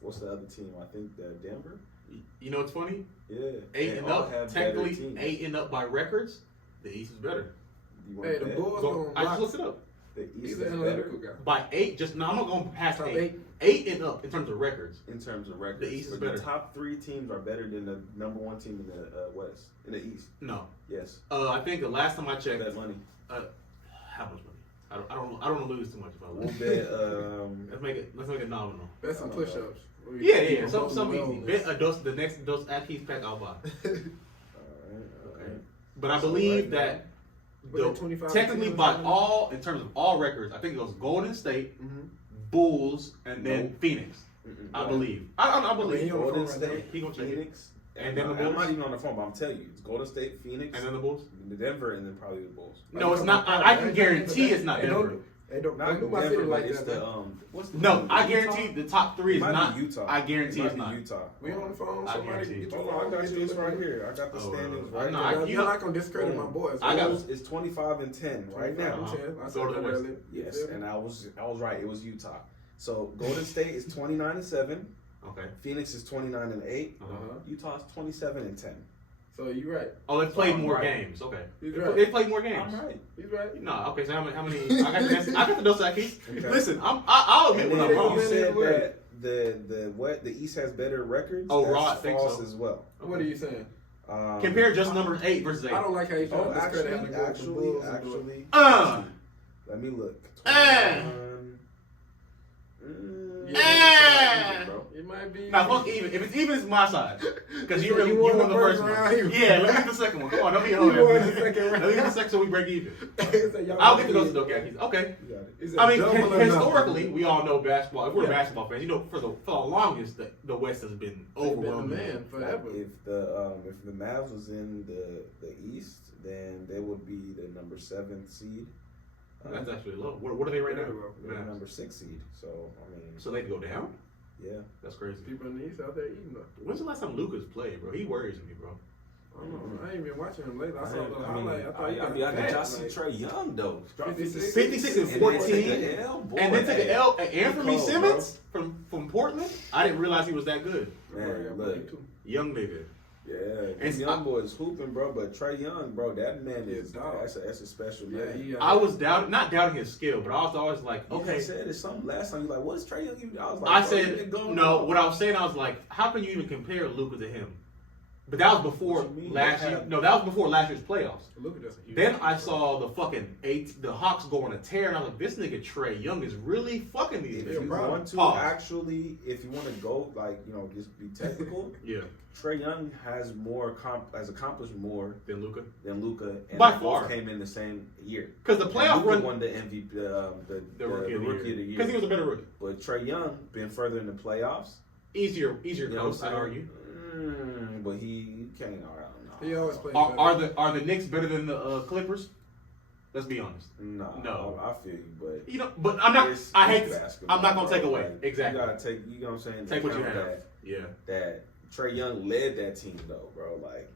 what's the other team? I think Denver. You know what's funny? Yeah. 8 They and all up. have Technically, better teams. 8 and up by records. The East is better. You want Hey, the that? Bulls Go, I gonna just looked it up. The East He's is an better analytical guy. By 8, just no, I'm not going past Top 8. eight. 8 and up in terms of records. in terms of records. The East is But better. The top 3 teams are better than the number 1 team in the West, in the East. No, Yes. I think the last time I checked, Bet money. how much money? I don't want to lose too much. If I We'll lose. bet. Let's make it nominal. That's some push-ups. Yeah. Some easy. Bet the next Dos Akis pack I'll buy. All right. But I So believe right that But the 25 technically teams by or all in terms of all records, I think it goes Golden State, Bulls, and then Nope. Phoenix. I believe. I believe. he on the Golden phone right State, He gonna check it. Phoenix, And then the I'm Bulls? not even on the phone, but I'm telling you, it's Golden State, Phoenix, And then the Bulls. the Denver, and then probably the Bulls. No, it's not. I can guarantee it's not Denver. They don't Not do my Denver, city but like it's that. the what's the No, team? I Utah? guarantee the top 3 It is might not. be Utah. I guarantee It it's might not. be Utah. We on the phone. I Somebody guarantee. get your Oh, I phone. got Get you. It's your right phone. here. I got the standings right no, now. You're not gonna discredit my boys. I got- Bulls is 25 and 10 right now. 25 and 10. I Go said to the that West. earlier. Yes, and I was right. It was Utah. So Golden State is 29 and 7. Okay. Phoenix is 29 and 8. Uh-huh. Utah is 27 and 10. So you right. Oh, they played I'm more right. games. Okay. He's They right. played more games. I'm right. He's right. No, okay. So how many? I got the Dos Akis. Okay. Listen, I'll admit And when then I'm wrong. you said Word. that the East has better records. Oh, That's Rod, I think false so. as well. What are you saying? Compare just number 8 versus 8. I don't like how you try Oh, to discredit how to go with the Bulls and do it. actually. Uh. Let me look. Uh. 21, Yeah, bro. It might be. Now fuck even. If it's even, it's my side. Because you You won won the the first first one. round, you- Yeah, let me get the second one. Come on, don't be You on won the there. second round. Let me get the second so we break even. Y'all I'll get to got those Dokakis. Okay. You got it. It's I mean, double or nothing. historically, we all know basketball. If we're Yeah. basketball fans, you know, for the longest, the West has been They've been the overwhelming. man forever. If the Mavs was in the East, then they would be the number 7th seed. That's actually low. What are they right now? They're the Yeah. number 6 seed. So I mean, So they could go down? yeah. That's crazy. People in the East out there eating though. When's the last time Lucas played, bro? He worries me, bro. I don't know. I ain't been watching him lately. I saw the I mean, highlight. I thought he got did y'all fat, see like- Trey Young though? Dropped 56. 56 and And then 14. took the L, boy. And then took an L. And Anthony Cold, Simmons from Portland. I didn't realize he was that good. Man, look. Young nigga. Yeah, And this young boy is hooping, bro. But Trey Young, bro, that man is dog. that's a special Yeah, man. he, I was not doubting his skill, but I was always like, Okay, okay. you said it something last time. You like, what is Trey Young? I was like, I bro, you said been going no. on. What I was saying, I was like, how can you even compare Luka to him? But that was before What you mean? last year. No, that was before last year's playoffs. Look at this. Then I saw the the Hawks go on a tear, and I was like, this nigga Trey Young is really fucking these If niggas. you bro. want to Pause. actually, if you want to go like just be technical, Yeah, Trey Young has accomplished more then Luka. than Luka, and By they far. both came in the same year. Because the playoff Luka run, won the MVP, the rookie of the year. year. Because he was a better rookie. But Trey Young been further in the playoffs. Easier You know coast, what I'd I'm argue. saying? But he can't. I He always plays. Are the Knicks better than the Clippers? Let's be honest. No. I feel you, but You know, but I'm not. it's I hate this. basketball, I'm not gonna bro. take away. Like, Exactly. You gotta take. You know what I'm saying? Take what you account have. Yeah. That Trey Young led that team though, bro. Like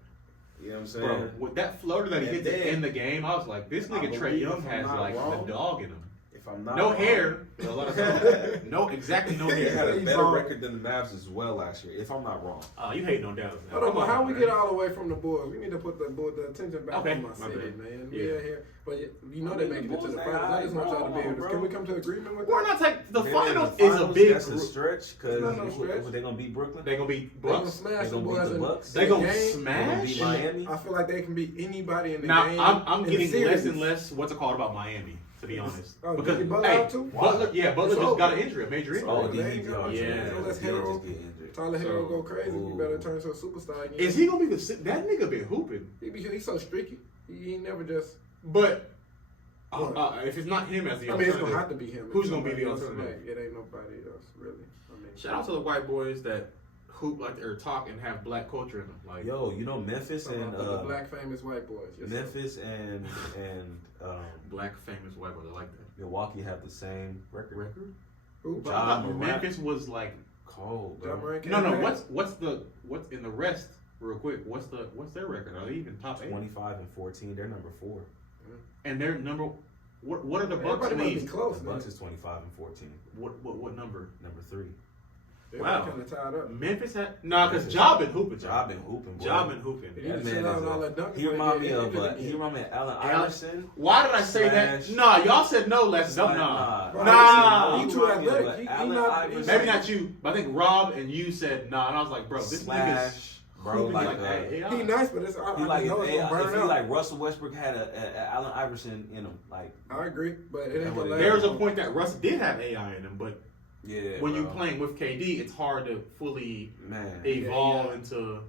You know what I'm saying? Bro, with that floater that he And hit to then- end the game, I was like, this I nigga Trae believe, Young if I'm has not like wrong, the dog in him. If I'm not No wrong, hair. A lot of no, exactly no They had hair. a better record than the Mavs as well last year, if I'm not wrong. You hating on Dallas now. Hold on, Come but how on, we man. get all the way from the Bulls? We need to put the attention back Okay, on my my city, bad. man. Yeah. Yeah, here. But you know they making it to the Bulls, finals. I just want y'all to be able to. bro. Can we come to agreement with We're that? not taking the Then finals the is a big That's a group. stretch It's not no because stretch. they're gonna beat Brooklyn. They gonna beat They gonna Bucks. smash They the gonna beat boys the in Bucks. They gonna game. They're gonna smash. beat Miami. I feel like they can beat anybody in the Now game. I'm in getting the less series. and less what's it called about Miami, to be honest. Oh, Because did Butler hey, out too? Butler It's just over. got an injury, a major injury. Oh, They did ain't he? got- Yeah. So let's He did Harold. just get injured. Tyler Hero So- go crazy. You Ooh. better turn to a superstar again. Is he gonna be that nigga been hooping? He's so streaky. He never just. But What? if it's not him as the I mean, it's alternative, gonna have to be him. Who's gonna be the Somebody else, alternative? like, it ain't nobody else really. I mean, shout out to the white boys that hoop like or talk and have black culture in them. Like Yo, you know Memphis talking and about the black famous white boys. Yes, sir. Memphis and black famous white boys. I like that Milwaukee have the same record. Who? But Ja I thought Morant. Memphis was like Cold, Ja bro. Morant no. came back? What's in the rest? Real quick, what's their record? Are they even top 8? 25 and 14. They're number 4. And their number. What are the Bucks Everybody must be lead? close. The Bucks is 25 and 14. What number? Number 3. Wow. Kind of tied up. Memphis had because Ja been hooping. Ja been hooping, boy. Ja been hooping. He That just man chill out is and all a- that dunking He when remind he me get of injured he again. remind me of Allen Iverson. Why did I say that? Slash- Nah, y'all said no last. Nah, Nah. Bro, Nah. he He too remind me of athletic. a He Allen not. Iverson. Maybe not you, but I think Rob and you said nah, and I was like, bro, this nigga's Slash, bro, hooping like like that. He nice, but it's. I He like know if, it's gonna if burn he out. like Russell Westbrook had a Allen Iverson in him, like I agree, but it ain't gonna last. There was a long. point that Russ did have AI in him, but yeah. when bro. you playing with KD, it's hard to fully man, evolve Yeah. into. Ooh,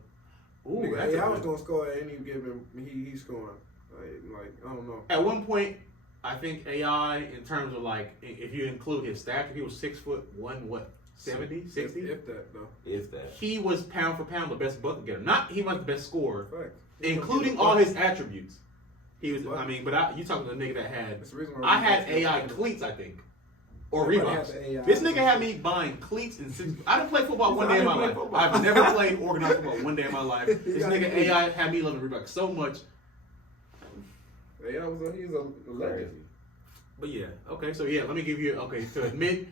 Nigga, that's hey, a I was good- gonna score at any given. He's scoring. Like I don't know. At one point, I think AI in terms of like if you include his stature, he was 6'1", what 70, 60? If that though. if that. He was pound for pound the best bucket getter. Not he was the best scorer, Fact. including all his attributes. He was. I mean, but you talking to a nigga that had. That's the reason why I had we- AI cleats, I think, or Everybody Reeboks. had the AI. This nigga had me buying cleats and I didn't play football one day in my life. I've never played organized football one day in my life. This got nigga cleats. AI had me loving Reeboks so much. He's a legend. Crazy. But yeah, okay, so yeah, let me give you to admit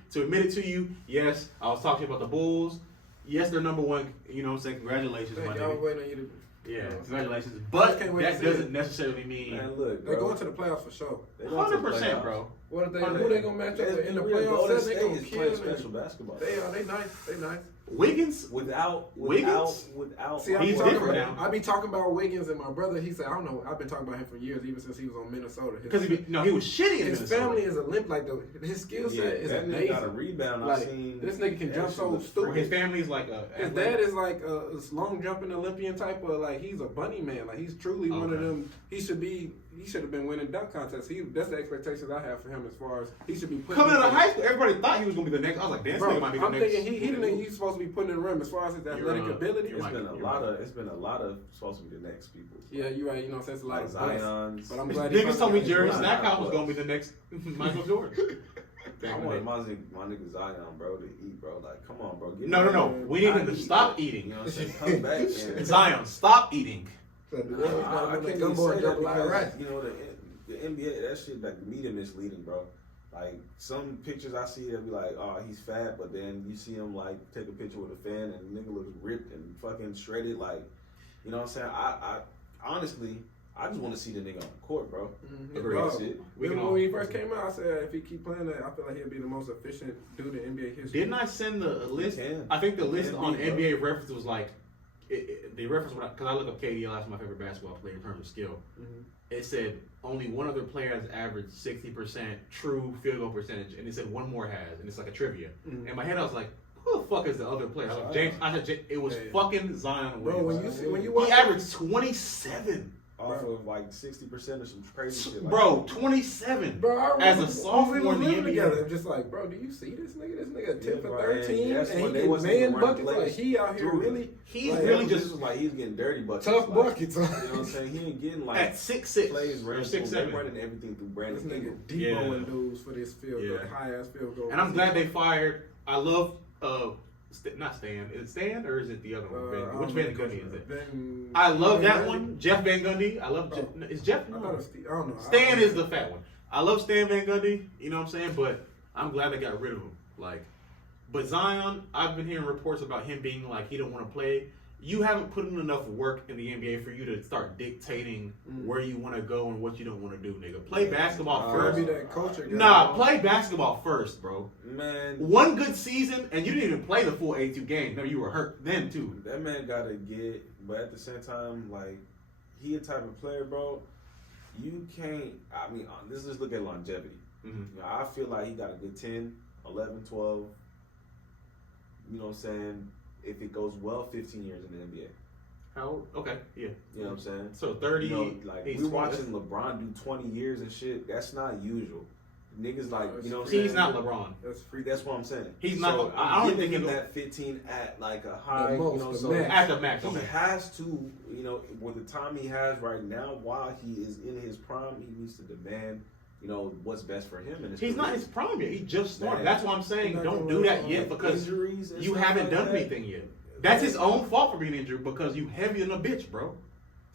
it to you. Yes, I was talking about the Bulls. Yes, they're number one. You know what I'm saying? Congratulations, my Thank y'all. nigga. Waiting on you to. Yeah, congratulations. But Can't wait to that see doesn't it. necessarily mean Man, look, They're bro. going to the playoffs for sure. They going to the 100%, playoffs. bro. What if they? 100. Who they gonna match up with in the playoffs? Golden They State gonna is kill playing them. special basketball. They are. They nice. They nice. Wiggins. Without Wiggins? See, I He's be talking different about, now. I be talking about Wiggins and my brother. He said, I don't know. I've been talking about him for years, even since he was on Minnesota. Because he was shitty in his Minnesota. family is a limp. Like his skill set is that nigga amazing. got a rebound. I Like, seen this nigga can that jump shit so look stupid. His family's like a. His dad is like a long jumping Olympian type of like he's a bunny man. Like he's truly one of Okay. them. He should have been winning dunk contests. That's the expectations I have for him as far as he should be putting Coming out of in- high school, everybody thought he was gonna be the next. I was like, damn, this Bro, nigga might be the I'm next. thinking he the nigga he's supposed to be putting in the rim as far as his athletic ability. you're It's right. been a lot of. It's been a lot of supposed to be the next people. Yeah, you're right. You know, since a lot Like of buzz. Zion's. But I'm glad he Niggas told me finally got Jerry his run. Stackhouse was gonna be the next Michael Jordan. I want my nigga Zion, bro, to eat, bro. Like, come on, bro. Get No. in. We need him Not to eat, stop bro. eating. You know what I'm saying? Come back. And, Zion, stop eating. So the I Warriors got can't him in even the gumbo say and that jump a lot of rice. because, you know, the NBA, that shit, like, the media misleading, bro. Like, some pictures I see, they'll be like, oh, he's fat, but then you see him, like, take a picture with a fan, and the nigga looks ripped and fucking shredded, like, you know what I'm saying? I honestly, I just want to see the nigga on the court, bro. Agreed. That's it. When he first came out, I said if he keep playing that, I feel like he'll be the most efficient dude in NBA history. Didn't I send the list? can. I think the list Can on be, bro. NBA reference was like, the reference, because I look up KD, that's my favorite basketball player in terms of skill. It said only one other player has averaged 60% true field goal percentage, and it said one more has, and it's like a trivia. In my head, I was like, who the fuck is the other player? I was like, James. I said it was fucking Zion Bro, Williams. when you watch He averaged 27. Off of, like, 60% or some crazy shit. Like Bro, that. 27. Bro, I As remember a sophomore when in we the was living NBA. together, just like, bro, do you see this nigga? This nigga 10 for bro, 13, and that's and when he they get wasn't man even running buckets. Like plays. he out here Dude, really, He's like, really This just was like, he's getting dirty buckets. tough like, buckets. You know what I'm saying? He ain't getting, like, at 6'6" plays or ran 6'7". they running everything through Brandon This nigga Ingram. Deboing dudes for this field goal, Yeah. high ass field goal. And I'm glad they fired. I love not Stan. Is it Stan or is it the other one? Which Van Van Gundy is it? Van, I love that Gundy? one. Jeff Van Gundy. I love. Is Jeff? I thought it was Steve. I don't know. Stan is the fat one. I love Stan Van Gundy. You know what I'm saying? But I'm glad they got rid of him. Like, but Zion, I've been hearing reports about him being like he don't want to play. You haven't put in enough work in the NBA for you to start dictating where you want to go and what you don't want to do, nigga. Play basketball first. Be that culture guy. Nah, play basketball first, bro. Man, One good season, and you didn't even play the full 82 games. Maybe you were hurt then, too. that man gotta get, but at the same time, like, he a type of player, bro. You can't, I mean, let's just look at longevity. Mm-hmm. You know, I feel like he got a good 10, 11, 12, you know what I'm saying? If it goes well, 15 years in the NBA. How old? Okay, yeah. You know what I'm saying? So 30, You know, like, he's we're 20. watching LeBron do 20 years and shit. That's not usual. Niggas like, you know what I'm saying? He's not LeBron. That's free. That's what I'm saying. He's so not. I don't giving think him he'll- that 15 at like a high, most, you know, the so max. At the max, he okay. has to, you know, with the time he has right now, while he is in his prime, he needs to demand, you know, what's best for him. And He's not his prime yet. He just started. Man. That's why I'm saying He's not don't gonna do let that yet because injuries and you stuff haven't like done that. anything yet. That's his own fault for being injured because you heavy in a bitch, bro.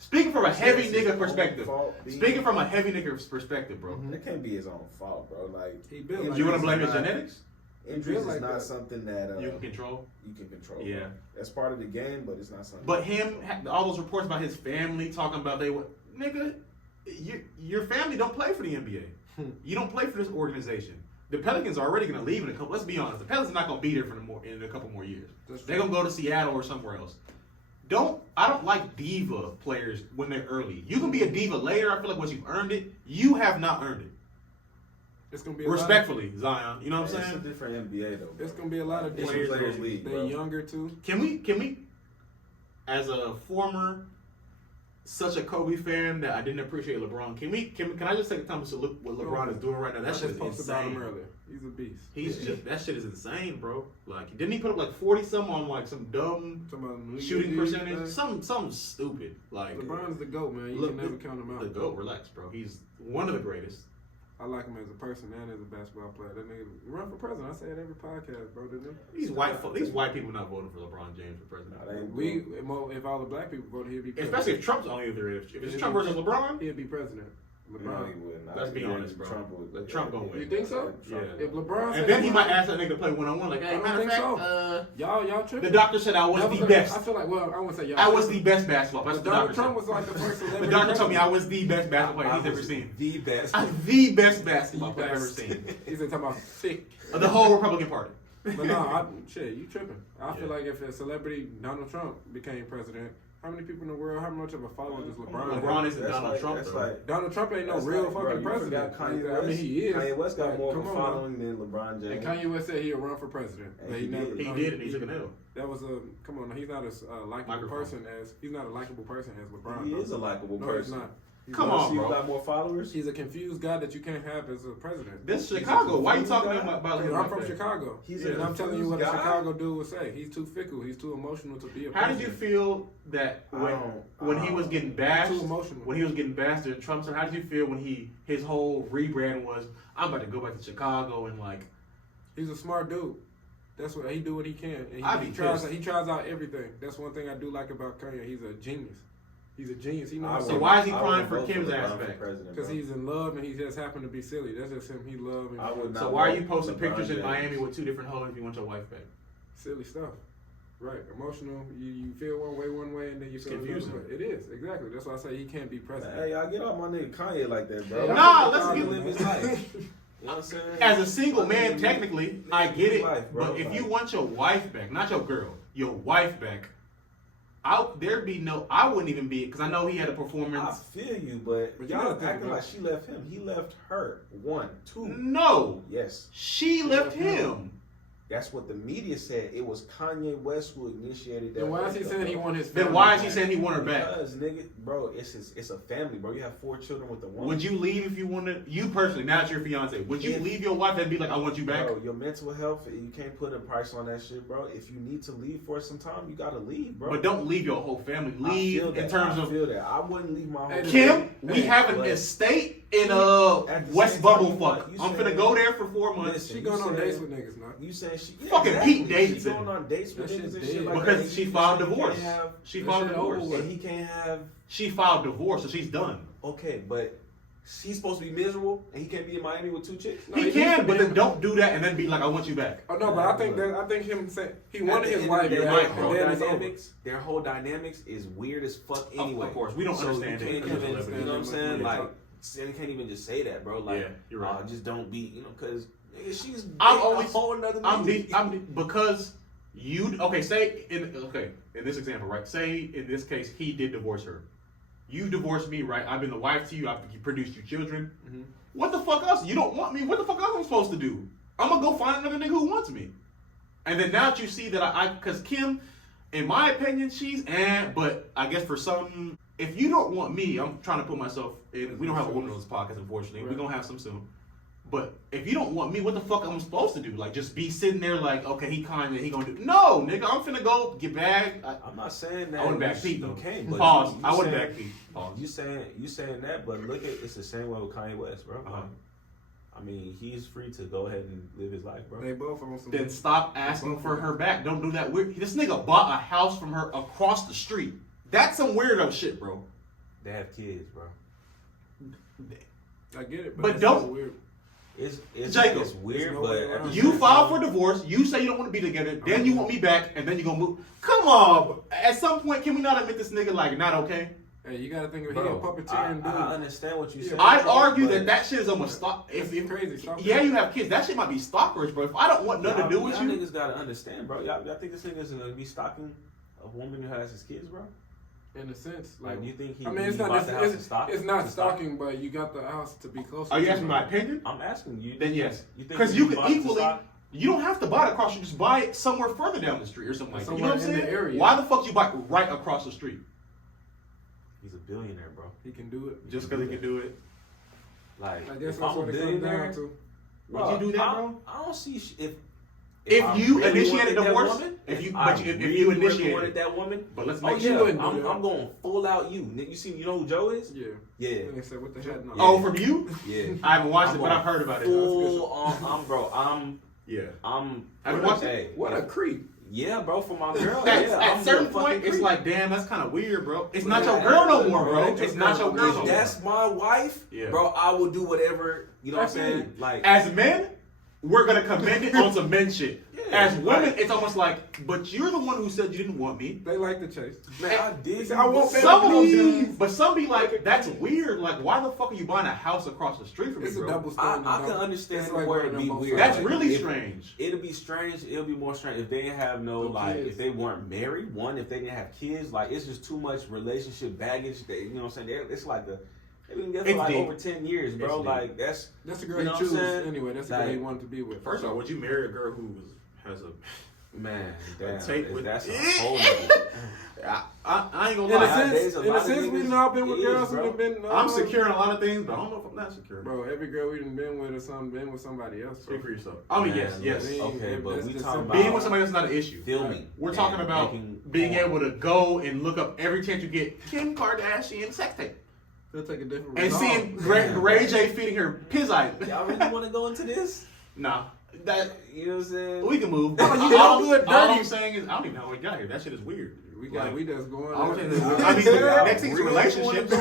Speaking from a heavy It's his nigga own perspective. fault. Speaking from a heavy nigga perspective, bro. That can't be his own fault, bro. Like, He built like You want to injuries blame is his not- genetics? Injuries is like not that. something that You can control. you can control. Yeah. Bro. That's part of the game, but it's not something. But him, all those reports about his family talking about they would, nigga, your family don't play for the NBA. You don't play for this organization. The Pelicans are already going to leave in a couple. Let's be honest. The Pelicans are not going to be there in a couple more years. That's They're going to go to Seattle or somewhere else. I don't like diva players when they're early. You can be a diva later. I feel like once you've earned it, you have not earned it. It's gonna be Respectfully, Zion. You know what I'm it's a saying? different NBA though. It's gonna be a lot of It's a players. players league, They bro. younger too. Can we, as a former, such a Kobe fan that I didn't appreciate LeBron, can I just take the time to look what LeBron is doing right now? That I shit just is posted about him insane. earlier. He's a beast. He's just that shit is insane, bro. Like, didn't he put up like 40 some on like some dumb Somebody shooting percentage? Something stupid. Like LeBron's the GOAT, man. You look, can never count him out. the GOAT. Relax, bro. He's one of the greatest. I like him as a person and as a basketball player. That nigga run for president. I say it every podcast, bro. Didn't he? These white people not voting for LeBron James for president. Nah, they ain't We if all the black people voted, he'd be president. Especially if Trump's only there. If it's Trump versus LeBron, He'd be president. No, LeBron. he wouldn't. Let's be honest, bro. Trump gonna win. You think so? Yeah. If LeBron said and then he won, might ask that nigga to play one-on-one. Like, I hey, don't matter of think fact, y'all tripping. the doctor said I was That the a- best. I feel like, well, I wouldn't say y'all. I was the tripping. best basketball player. That's But what Donald the Trump doctor was like the first said. celebrity. The doctor told me I president. was the best basketball player he's ever seen. The best. I'm the best basketball player I've ever seen. He's talking about sick. Of the whole Republican Party. But no, shit, you tripping. I feel Yeah. like if a celebrity, Donald Trump, became president, how many people in the world, how much of a following does LeBron have? LeBron isn't That's Donald like- Trump, that's though. like- Donald Trump ain't no That's real like, bro, fucking you president. forgot Kanye I mean, West. he is. Kanye West got Like, more of a come on, following than LeBron And James. Kanye West said he'd run for president. And But he never. did. He no, did, and he took an L. That was a come on. He's not as likable Microphone. person as he's not a likable person as LeBron. He though. is a likable No, person. he's not. He's Come not. on, He's bro. got more followers. He's a confused guy that you can't have as a president. This He's a Chicago. Why you confused talking guy. about him? I'm like from that? Chicago. He's and a I'm telling you what a confused guy. Chicago dude would say. He's too fickle. He's too emotional to be a How president. did you feel that when he was getting bashed, Too emotional. when he was getting bashed during Trump's term, how did you feel when his whole rebrand was, I'm about to go back to Chicago and like, He's a smart dude. That's what he do. What he can. And I'd he be tries. pissed. He tries out everything. That's one thing I do like about Kanye. He's a genius. He's a genius. He knows. So why is he I crying wouldn't for vote Kim's LeBron ass for back? president, Because bro. he's in love and he just happened to be silly. That's just him. He love and I would not So why are you vote posting LeBron pictures in James. Miami with two different hoes if you want your wife back? silly stuff. Right, emotional. You feel one way, and then you It's feel another confusing. way. It is exactly. That's why I say he can't be president. Hey, y'all get off my nigga Kanye like that, bro. Nah, Let let's him get- live his life. You know what I'm saying? As a single I man, mean, technically, live I get his it. life, bro. But if you Like, want your wife back, not your girl, your wife back, I wouldn't even be, because I know he had a I performance. feel you, but But you y'all gotta think acting about like she left him. He left her. 1, 2. No, Yes. she left him. That's what the media said. It was Kanye West who initiated that. Then why is he breakup, saying he bro. want his? Then family why is he back? saying he want her back? Because, nigga, bro, it's a family, bro. You have 4 children with a woman. Would you leave if you wanted, you personally, now that you're fiance, would you Yeah. leave your wife and be like, I want you back? Bro, your mental health, you can't put a price on that shit, bro. If you need to leave for some time, you gotta leave, bro. But don't leave your whole family. I Leave feel in that. terms I of, feel that. I wouldn't leave my whole Hey, Kim, we Hey, have an but- estate in At the West same time, Bumblefuck. you I'm saying- finna go there for 4 months. Listen, She you going on saying- dates with niggas, not. You saying Fucking Pete Davidson. She's going on dates with niggas and shit like that. Because she filed divorce. She filed divorce. And he can't have. She filed divorce, so she's done. Okay, but she's supposed to be miserable, and he can't be in Miami with 2 chicks. He can, but then don't do that and then be like, I want you back. Oh no, but I think him saying he wanted his wife back, and their whole dynamics is weird as fuck anyway. Of course, we don't understand it. You know what I'm saying? Like, they can't even just say that, bro. Like, yeah, you're right. Just don't be, because she's I'm only a whole another because say in this example, right? Say in this case he did divorce her. You divorced me, right? I've been the wife to you. I've produced you children. Mm-hmm. What the fuck else? You don't want me. What the fuck else am I supposed to do? I'm gonna go find another nigga who wants me. And then now that you see that because Kim, in my opinion, she's but I guess for some, if you don't want me, I'm trying to put myself in. We don't have a woman on this podcast, unfortunately. Right. We're gonna have some soon. But if you don't want me, what the fuck am I supposed to do? Like, just be sitting there like, okay, he gonna do. No, nigga, I'm finna go get back. I'm not saying that. I wouldn't back Pete though. Okay, but pause. I wouldn't back Pete. Pause. You saying that, but look at it's the same way with Kanye West, bro. Uh-huh. I mean, he's free to go ahead and live his life, bro. They both on some. Then stop asking for her back. Don't do that weird. This nigga bought a house from her across the street. That's some weirdo shit, bro. They have kids, bro. I get it, but don't. Weird. Jacob, it's weird, but you filed for divorce. You say you don't want to be together. Then you want me back, and then you gonna move. Come on. At some point, can we not admit this nigga like not okay? Hey, you gotta think of he a puppeteer and dude. I understand what you said. I'd argue that shit is almost stalk. If crazy, yeah, you have kids. That shit might be stalkerish, bro. If I don't want nothing to do with you, niggas gotta understand, bro. Y'all think this nigga's gonna be stalking a woman who has his kids, bro? In a sense, like, do you think he? I mean, it's not stalking, but you got the house to be close. Are you asking my opinion? I'm asking you. Then yes, because you can equally. You don't have to buy it across. You just buy it somewhere further down the street or something like that. You know what I'm saying? Area. Why the fuck you buy it right across the street? He's a billionaire, bro. He can do it just because he can do it. Like, I guess if that's I'm a what it comes down to. Would you do that, bro? I don't see if you initiated divorce, if you initiated that woman, but let's make sure I'm going full out you. You know who Joe is? Yeah. They said, what the heck? No. Oh, from you? Yeah. I haven't watched it, but I've heard about it. Have you watched it? What a creep. Yeah, bro, for my girl. At certain point, it's like, damn, that's kind of weird, bro. It's not your girl no more, bro. It's not your girl no more. If that's my wife, bro, I will do whatever, you know what I'm saying? Like, as men, we're going to commend it on some men shit. As women, it's almost like, but you're the one who said you didn't want me. They like the chase. Man, I did. I want some of them, but some be like, that's weird. Like, why the fuck are you buying a house across the street from me, bro? It's a double standard. I can understand where it'd be weird. That's really strange. It'll be strange. It'll be more strange if they didn't have if they weren't married. If they didn't have kids, like, it's just too much relationship baggage. That, you know what I'm saying? It's like they've been together for like over 10 years, bro. Like, that's the girl you choose anyway. That's the girl you wanted to be with. First of all, would you marry a girl who has a man, damn, that's a whole nother. I ain't gonna lie. In a sense, we've all been with girls who've been. I'm secure in a lot of things, but I don't know if I'm not secure. Bro, every girl we've been with been with somebody else. Speak for yourself. I mean, yes. Okay, but we talking about being with somebody else is not an issue. Feel me? We're talking about being able to go and look up every chance you get Kim Kardashian sex tape. They'll take a different. And seeing Ray J feeding her piss item. Y'all really want to go into this? Nah. That, you know what I'm saying? We can move. All I'm saying is, I don't even know how we got here. That shit is weird. We just going. I mean, the next thing is relationships. The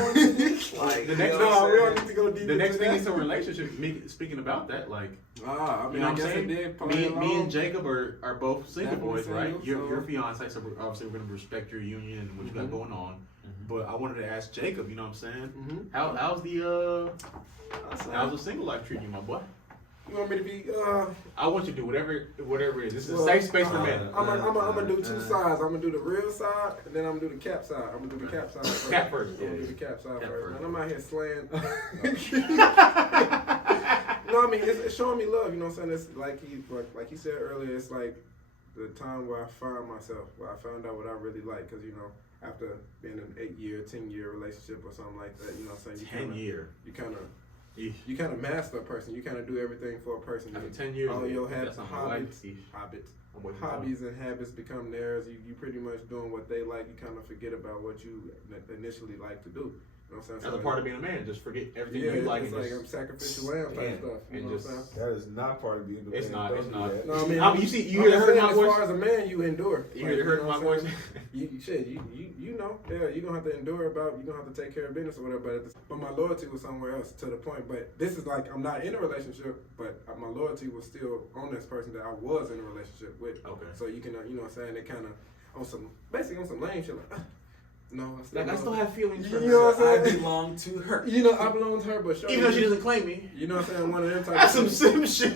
next thing is a relationship. Speaking about that, like, I mean, I guess it did. Me and Jacob are both single boys, right? Your fiance, so obviously we're gonna respect your union and what you got going on. But I wanted to ask Jacob, you know what I'm saying? How's the single life treating you, my boy? You want me to be? I want you to do whatever it is. This is a safe space for men. I'm gonna do two sides. I'm gonna do the real side, and then I'm gonna do the cap side. I'm gonna do the cap side first. Cap first. I'm gonna do the cap side first. And I'm out here slaying. No, I mean it's showing me love. You know what I'm saying? It's like he said earlier. It's like the time where I found myself, where I found out what I really like. Because after being in an 8-year, 10-year relationship or something like that, you know what I'm saying? You kind of master a person. You kind of do everything for a person. After 10 years, all your hobbies and habits become theirs. You pretty much doing what they like. You kind of forget about what you initially like to do. You know what I'm saying? That's a part of being a man. Just forget everything Yeah, you like. it's like I'm sacrificial lamb type stuff. You know what I'm saying? That is not part of being a man. It's not. It's not. No, I mean, you hear the hurt in my as voice? far as a man, you endure. You hear the hurt in my voice? You know, yeah, you don't have to endure you don't have to take care of business or whatever. But my loyalty was somewhere else to the point. But this is like, I'm not in a relationship, but my loyalty was still on this person that I was in a relationship with. Okay. So you can, you know what I'm saying? They kind of basically on some lame shit like, no, I still have feelings for her. You know what I'm saying? I belong to her. You know, I belong to her, but even though she doesn't claim me. You know what I'm saying? One of them That's some simp shit.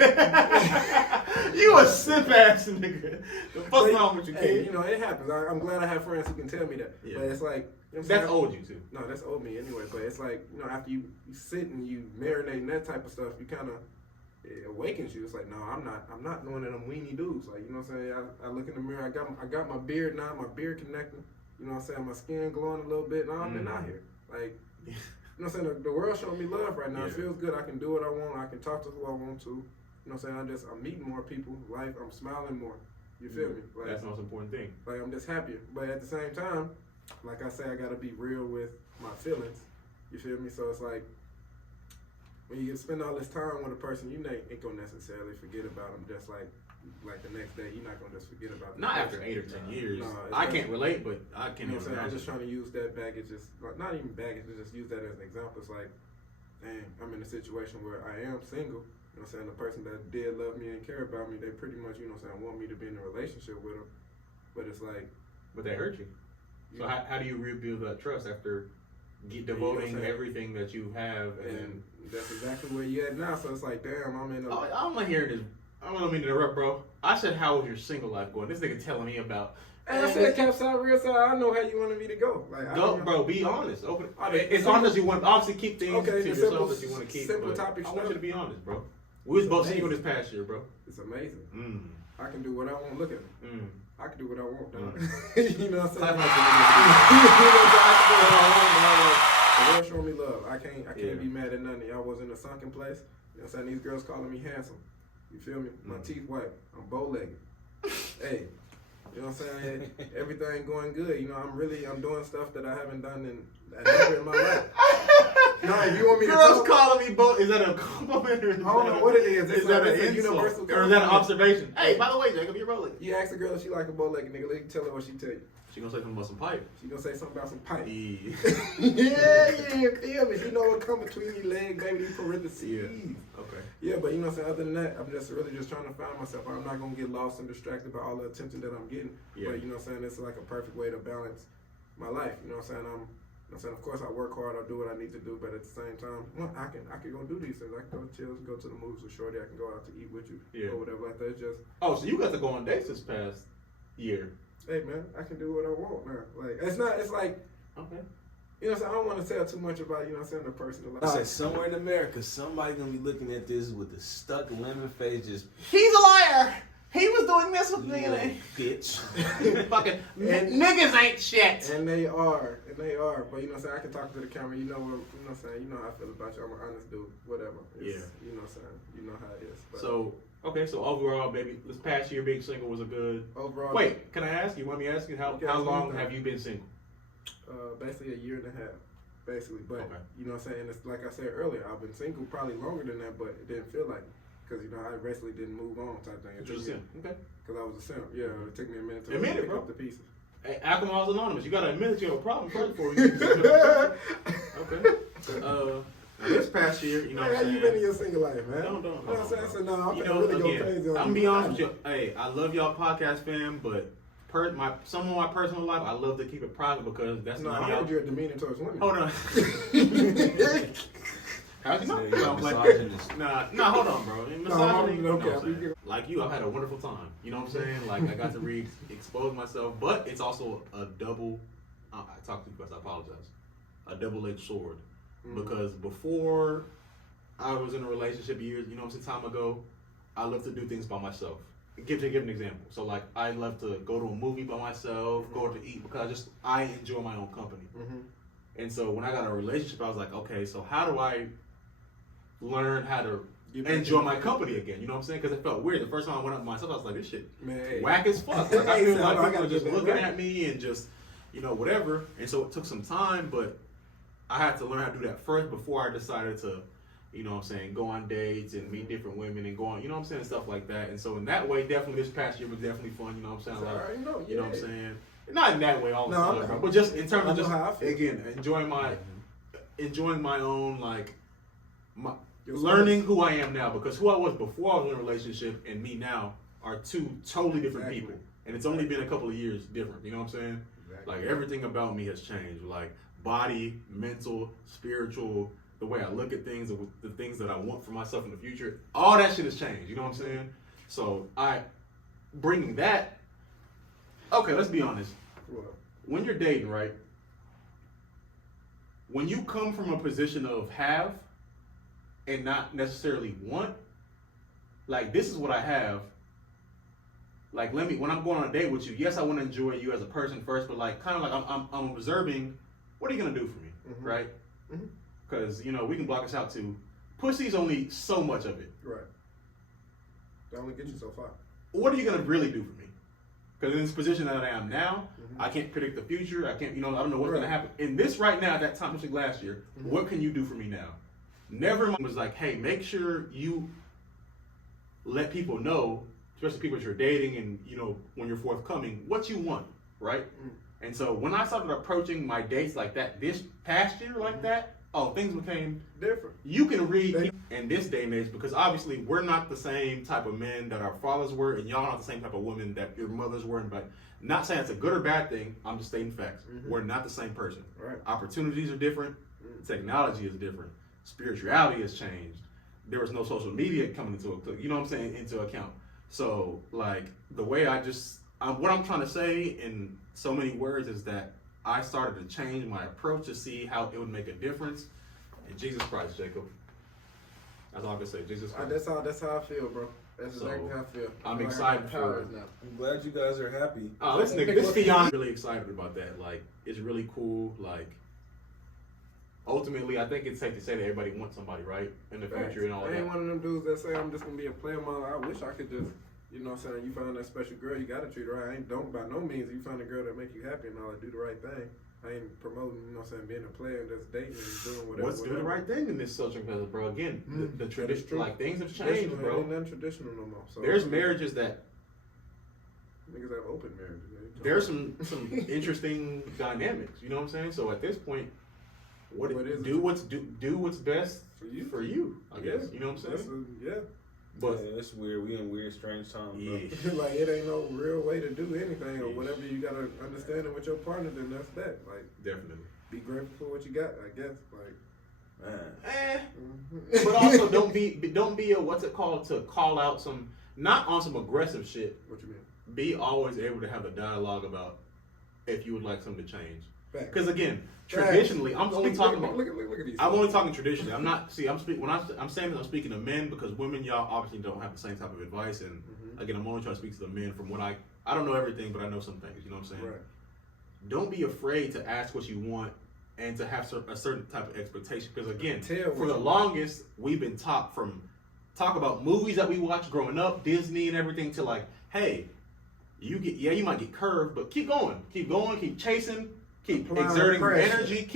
You a simp ass nigga. The fuck wrong with you, kid? Hey, you know, it happens. I'm glad I have friends who can tell me that. Yeah. But it's like, you know that's old you too. No, that's old me anyway. But it's like, you know, after you sit and you marinate in that type of stuff, you kind of, it awakens you. It's like, no, I'm not one of them weenie dudes. Like, you know what I'm saying? I look in the mirror. I got my beard now. My beard connecting. You know what I'm saying? My skin glowing a little bit. Now I've been out here. Like, you know what I'm saying? The world showing me love right now. It feels good. I can do what I want. I can talk to who I want to. You know what I'm saying? I'm meeting more people. Life, I'm smiling more. You feel me? Like, that's the most important thing. Like, I'm just happier. But at the same time, like I say, I gotta be real with my feelings. You feel me? So it's like, when you spend all this time with a person, you ain't gonna necessarily forget about them. Just like the next day, you're not gonna just forget about them. Not after 8 or 10 years. No, I can't relate, but I can. You know what I'm saying? I'm just trying to use that baggage, not even baggage, but just use that as an example. It's like, dang, I'm in a situation where I am single. You know what I'm saying? The person that did love me and care about me, they pretty much, you know what I'm saying, want me to be in a relationship with them. But it's like, but they hurt you. So how do you rebuild that trust after devoting everything that you have? And that's exactly where you at now. So it's like, damn, I'm in a... I'm not hearing this. I don't mean to interrupt, bro. I said, how was your single life going? This nigga telling me about... And I said, cap side, real side, I know how you wanted me to go. Like, bro, be honest. Open. It's honest. You want obviously keep things to yourself that you want to keep. Simple topics. I want you to be honest, bro. We was both single this past year, bro. It's amazing. I can do what I want. Look at me. I can do what I want, dog. You know what I'm saying? I can do what I want, dog. The world showing me love. I can't be mad at none of y'all. Was in a sunken place. You know what I'm saying? These girls calling me handsome. You feel me? My teeth white. I'm bow-legged. Hey. You know what I'm saying? Everything going good. You know, I'm doing stuff that I haven't done never in my life. No, if you want me girls calling me both, is that a compliment or I don't know what it is. Is that an universal or is that an observation? Hey, by the way, Jacob, you're rolling. You ask a girl if she like a bow-legged nigga, let you tell her what she tell you. She gonna say something about some pipe. She gonna say something about some pipe. Yeah, feel me. You know what come between your legs, baby, these parentheses. Yeah. Okay. Yeah, but you know what I'm saying? Other than that, I'm just really just trying to find myself. I'm not gonna get lost and distracted by all the attention that I'm getting. Yeah. But you know what I'm saying? It's like a perfect way to balance my life. You know what I'm saying? Of course, I work hard. I do what I need to do, but at the same time, I can go do these things. I can go chill, go to the movies with Shorty. I can go out to eat with you, or whatever like that. It's just so you got to go on dates this past year. Hey man, I can do what I want now. Like it's like okay. You know what I'm saying? I don't want to tell too much about, you know what I'm saying, the personal life. I said somewhere in America, somebody gonna be looking at this with a stuck lemon face, just he's a liar. He was doing this with me, bitch. Fucking niggas ain't shit. And they are. But you know what I'm saying? I can talk to the camera. You know what I'm saying? You know how I feel about you. I'm an honest dude. Whatever. You know what I'm saying? You know how it is. But So overall, baby, this past year being single was a good. Overall. Wait, can I ask you? Want me to ask you how long have you been single? Basically a year and a half. Basically, but you know what I'm saying? It's like I said earlier, I've been single probably longer than that, but it didn't feel like it. Because, you know, I basically didn't move on type thing. You're a simp. Okay. Because I was a simp. Yeah, it took me a minute to pick up the pieces. Hey, Alcohol's Anonymous. You got to admit that you have a problem first before you Okay. This past year, you know what I'm saying? How you been in your single life, man? Don't. You know what I'm saying? So, no, I'm really go crazy on you. I'm going to be honest with you. Hey, I love y'all podcast fam, but some of my personal life, I love to keep it private because that's not I heard your demeanor towards women. Hold on. How'd you know? Nah, hold on, bro. Misogyny, like you, I've had a wonderful time. You know what I'm saying? Like, I got to expose myself, but it's also a double, I talked to you because I apologize, a double-edged sword. Because before I was in a relationship years, you know what I'm saying, time ago, I loved to do things by myself. Give an example. So, like, I love to go to a movie by myself, go to eat, because I enjoy my own company. And so when I got a relationship, I was like, okay, so how do I learn how to enjoy my company again? You know what I'm saying? Because it felt weird. The first time I went up myself, I was like, this shit whack as fuck. Like, I feel like people are just looking at me and just, you know, whatever. And so it took some time, but I had to learn how to do that first before I decided to, you know what I'm saying, go on dates and meet different women and go on, you know what I'm saying, stuff like that. And so in that way, definitely this past year was definitely fun, you know what I'm saying? Like, you know what I'm saying? Not in that way all the time, bro, but just in terms of just, again, enjoying my own, like, learning who I am now, because who I was before I was in a relationship and me now are two totally different people. And it's only been a couple of years different, you know what I'm saying? Exactly. Like, everything about me has changed, like body, mental, spiritual, the way I look at things, the things that I want for myself in the future, all that shit has changed, you know what I'm saying? So bringing that, okay, let's be honest. When you're dating, right, when you come from a position of have and not necessarily want, like, this is what I have, like, when I'm going on a date with you, yes, I want to enjoy you as a person first, but like, kind of like I'm observing, what are you going to do for me, right? Because, you know, we can block us out too. Pussy's only so much of it. Right. That only gets you so far. What are you going to really do for me? Because in this position that I am now, I can't predict the future. I can't, you know, I don't know what's going to happen. In this right now, at that time, like last year, what can you do for me now? Never mind was like, hey, make sure you let people know, especially people that you're dating and, you know, when you're forthcoming, what you want, right? And so when I started approaching my dates like that this past year like that, things became different. You can read in this day and age, because obviously we're not the same type of men that our fathers were, and y'all not the same type of women that your mothers were. But not saying it's a good or bad thing, I'm just stating facts. We're not the same person. Right. Opportunities are different. Technology is different. Spirituality has changed. There was no social media coming into account. So, like, the way what I'm trying to say in so many words is that I started to change my approach to see how it would make a difference. And Jesus Christ, Jacob. That's all I can say. Jesus Christ. That's how I feel, bro. That's exactly how I feel. I'm excited for it. I'm glad you guys are happy. Oh, this Fion really excited about that. Like, it's really cool. Like, ultimately, I think it's safe to say that everybody wants somebody, right? In the future and all that. I ain't one of them dudes that say I'm just gonna be a player model. I wish I could just, you know what I'm saying, you find that special girl, you gotta treat her right. By no means you find a girl that make you happy and all that, do the right thing. I ain't promoting, you know what I'm saying, being a player and just dating and doing whatever. What's do the right thing in this social media, bro? Again, the tradition, like, things have changed, bro. Ain't nothing traditional no more. So there's marriages that niggas have open marriages. There's some interesting dynamics, you know what I'm saying? So at this point, do what's best for you, I guess. You know what I'm saying? But it's weird. We in weird, strange times, bro. Like, it ain't no real way to do anything or whatever you gotta understand it with your partner. Then that's that. Like, definitely be grateful for what you got. I guess. Like, but also don't be a what's it called to call out some not on some aggressive shit. What you mean? Be always able to have a dialogue about if you would like something to change. Because again, traditionally, I'm only talking about. Look at these. I'm only talking traditionally. I'm not. See, I'm saying that I'm speaking to men because women, y'all obviously don't have the same type of advice. And again, I'm only trying to speak to the men from what I don't know everything, but I know some things. You know what I'm saying? Right. Don't be afraid to ask what you want and to have a certain type of expectation. Because again, for the longest, we've been taught from talk about movies that we watched growing up, Disney and everything, to like, hey, you might get curved, but keep going, keep chasing. Keep exerting your energy.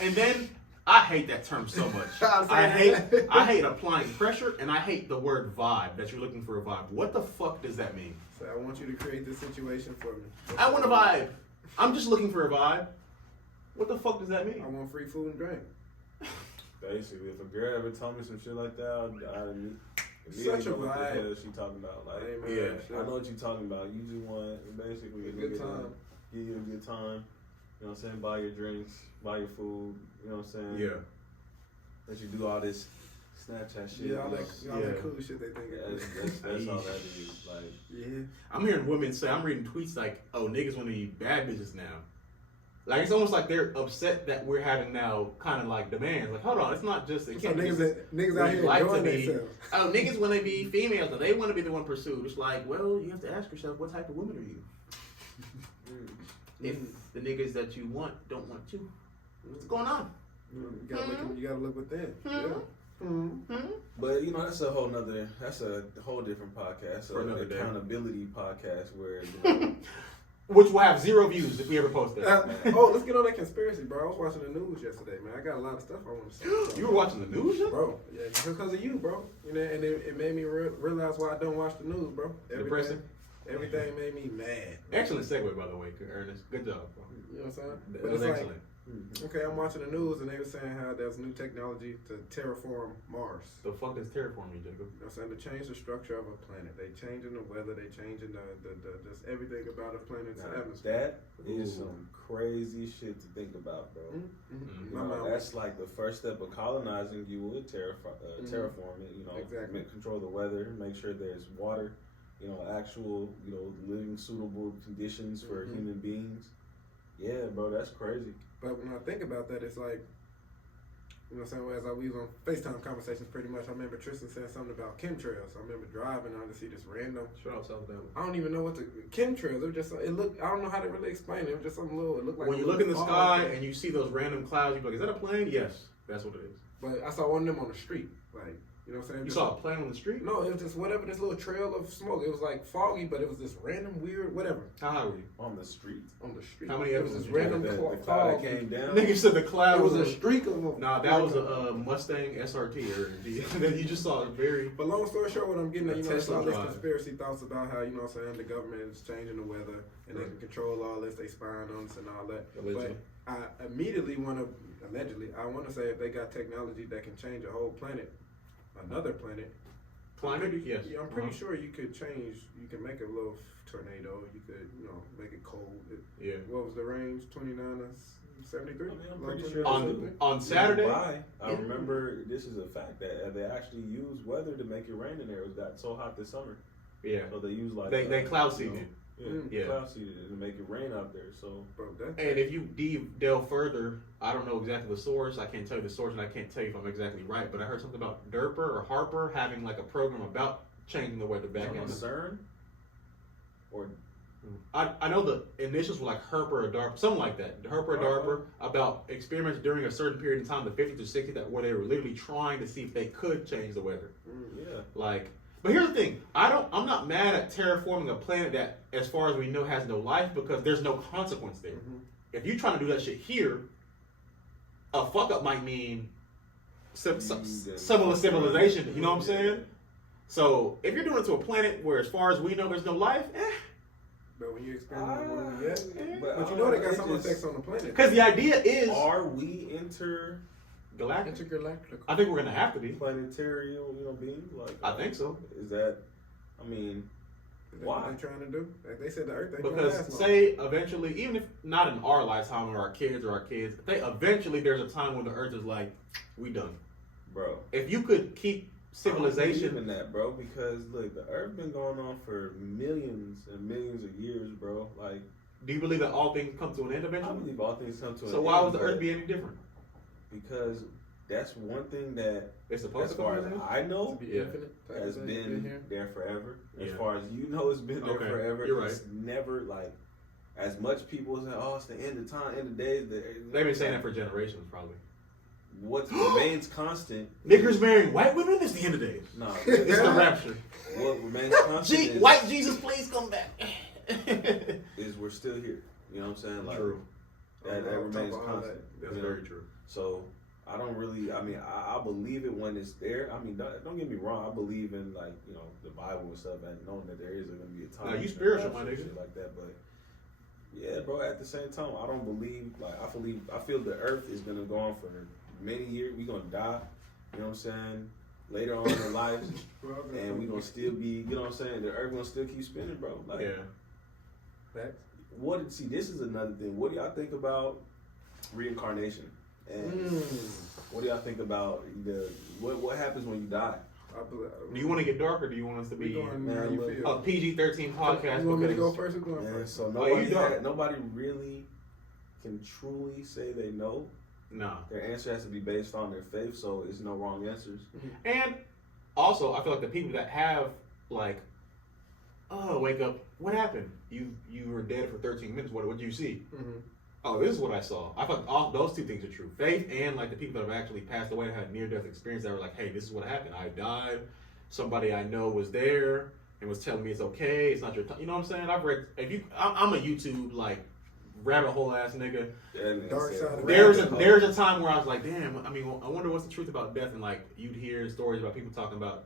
And then I hate that term so much. I hate applying pressure, and I hate the word vibe. That you're looking for a vibe. What the fuck does that mean? So I want you to create this situation for me. I want a vibe. I'm just looking for a vibe. What the fuck does that mean? I want free food and drink. Basically, if a girl ever told me some shit like that, such a vibe. What the hell is she talking about? Like, hey, I know what you're talking about. You just want basically a good time. Give you a good time. You know what I'm saying? Buy your drinks, buy your food. You know what I'm saying? Yeah. Let you do all this Snapchat shit. Yeah, all that cool shit they think. That's all that is. Like, yeah. I'm hearing women say, I'm reading tweets like, "Oh, niggas want to be bad bitches now." Like, it's almost like they're upset that we're having now kind of like demands. Like, hold on, it's not just it can't niggas out here enjoying themselves. Oh, niggas want to be females, and they want to be the one pursued. It's like, well, you have to ask yourself, what type of woman are you? If the niggas that you want don't want you, what's going on? You gotta look within. But you know, that's a whole different podcast. So For another accountability podcast where which will have 0 views if we ever post it. Let's get on that conspiracy, bro. I was watching the news yesterday, man. I got a lot of stuff I want to say. Bro. You were watching the news, bro? Yeah, because of you, bro. You know, and it made me realize why I don't watch the news, bro. Everything made me mad. Excellent segue, by the way, Ernest. Good job, bro. You know what I'm saying? That was excellent. Okay, I'm watching the news and they were saying how there's new technology to terraform Mars. The fuck is terraforming, Jacob? You know what I'm saying? To change the structure of a planet. They changing the weather, they changing the just everything about a planet's atmosphere. That is some crazy shit to think about, bro. You know, that's like the first step of colonizing. You would terraform it, you know, exactly. Control the weather, make sure there's water, you know, actual, you know, living suitable conditions for human beings. Yeah, bro, that's crazy. But when I think about that, it's like, you know what I'm saying, as we was on FaceTime conversations pretty much, I remember Tristan saying something about chemtrails. I remember driving on to see this random. Shout out South Dallas. I don't even know what the chemtrails. It was just, it looked, I don't know how to really explain it. It was just something little, it looked like. When you look in the sky and you see those random clouds, you're like, is that a plane? Yes, that's what it is. But I saw one of them on the street. Like, you know what I'm saying? You saw a plane on the street? No, it was just whatever, this little trail of smoke. It was like foggy, but it was this random weird, whatever. How high were you? On the street. On the street. How many it was episodes this did you random the cloud that came down? Nigga said the cloud It was a streak of them. Nah, that was a Mustang SRT, or then you just saw a very. But long story short, what I'm getting at, you know, there's all these drive. conspiracy thoughts about how, you know what I'm saying, the government is changing the weather and they can control all this, they spying on us and all that. Allegedly. But I immediately want to, I want to say if they got technology that can change a whole planet, another planet. Climate? Yes. Yeah, I'm pretty sure you could change, you can make a little tornado, you could, you know, make it cold. Yeah. What was the range? 29 to 73? I mean, I'm pretty sure on Saturday. I remember this is a fact that they actually use weather to make it rain in there. It got so hot this summer. Yeah. So they use like they cloud seeded it. Yeah, cloud seeded it to make it rain out there. So, and if you delve further, I don't know exactly the source. I can't tell you the source, and I can't tell you if I'm exactly right. But I heard something about Derper or Harper having like a program about changing the weather back in CERN. Or I know the initials were like Herper or DARPA, something like that. Herper or DARPA, about experiments during a certain period of time, the 50s to 60s, where they were literally trying to see if they could change the weather. Yeah. Like. But here's the thing, I'm not mad at terraforming a planet that, as far as we know, has no life because there's no consequence there. If you're trying to do that shit here, a fuck up might mean some of the civilization. You know what I'm saying? So if you're doing it to a planet where, as far as we know, there's no life, But when you experiment with it, but you know they got some effects on the planet. Because the idea is, are we intergalactic? I think we're gonna have to be planetary, you know, beings. Like I think so. Is that? I mean, why? What they trying to do? Like they said the Earth. Because say eventually, even if not in our lifetime or our kids, eventually there's a time when the Earth is like, we done, bro. If you could keep civilization in that, bro, because look, the Earth been going on for millions and millions of years, bro. Like, do you believe that all things come to an end eventually? I believe all things come to an end. So why would the Earth be any different? Because that's one thing that, it's supposed as far as I know, to be infinite, has been there forever. As Yeah. far as you know, it's been there forever. You're it's never like as much people say, "Oh, it's the end of time, end of days." They've been saying that for generations, probably. What remains constant? Niggers marrying white women is the end of days. No, it's the rapture. What remains constant is white Jesus, please come back. is we're still here. You know what I'm saying? Like, true. That remains constant. That's very true. So I don't really. I mean, I believe it when it's there. I mean, don't get me wrong. I believe in, like, you know, the Bible and stuff, and knowing that there is going to be a time. Now you spiritual, my nigga. Shit like that, but yeah, bro. At the same time, I don't believe. Like, I feel the Earth is going to go on for many years. We gonna die. You know what I'm saying? Later on in our lives, and we gonna still be. You know what I'm saying? The Earth gonna still keep spinning, bro. Like, yeah. See, this is another thing. What do y'all think about reincarnation? And what do y'all think about what happens when you die? Do you want to get dark, or do you want us to be a PG-13 podcast? You want me to go first? So nobody really can truly say they know. No. Their answer has to be based on their faith, so it's no wrong answers. And also, I feel like the people that have, like, oh, wake up, what happened? You were dead for 13 minutes. What did you see? Oh, this is what I saw. I thought all those two things are true. Faith and, like, the people that have actually passed away and had near-death experience that were like, hey, this is what happened. I died. Somebody I know was there, and was telling me it's okay, it's not your time. You know what I'm saying? I've read. I'm a YouTube like rabbit hole ass nigga. Dark side of There's a time where I was like, damn. I mean, I wonder what's the truth about death, and like you'd hear stories about people talking about.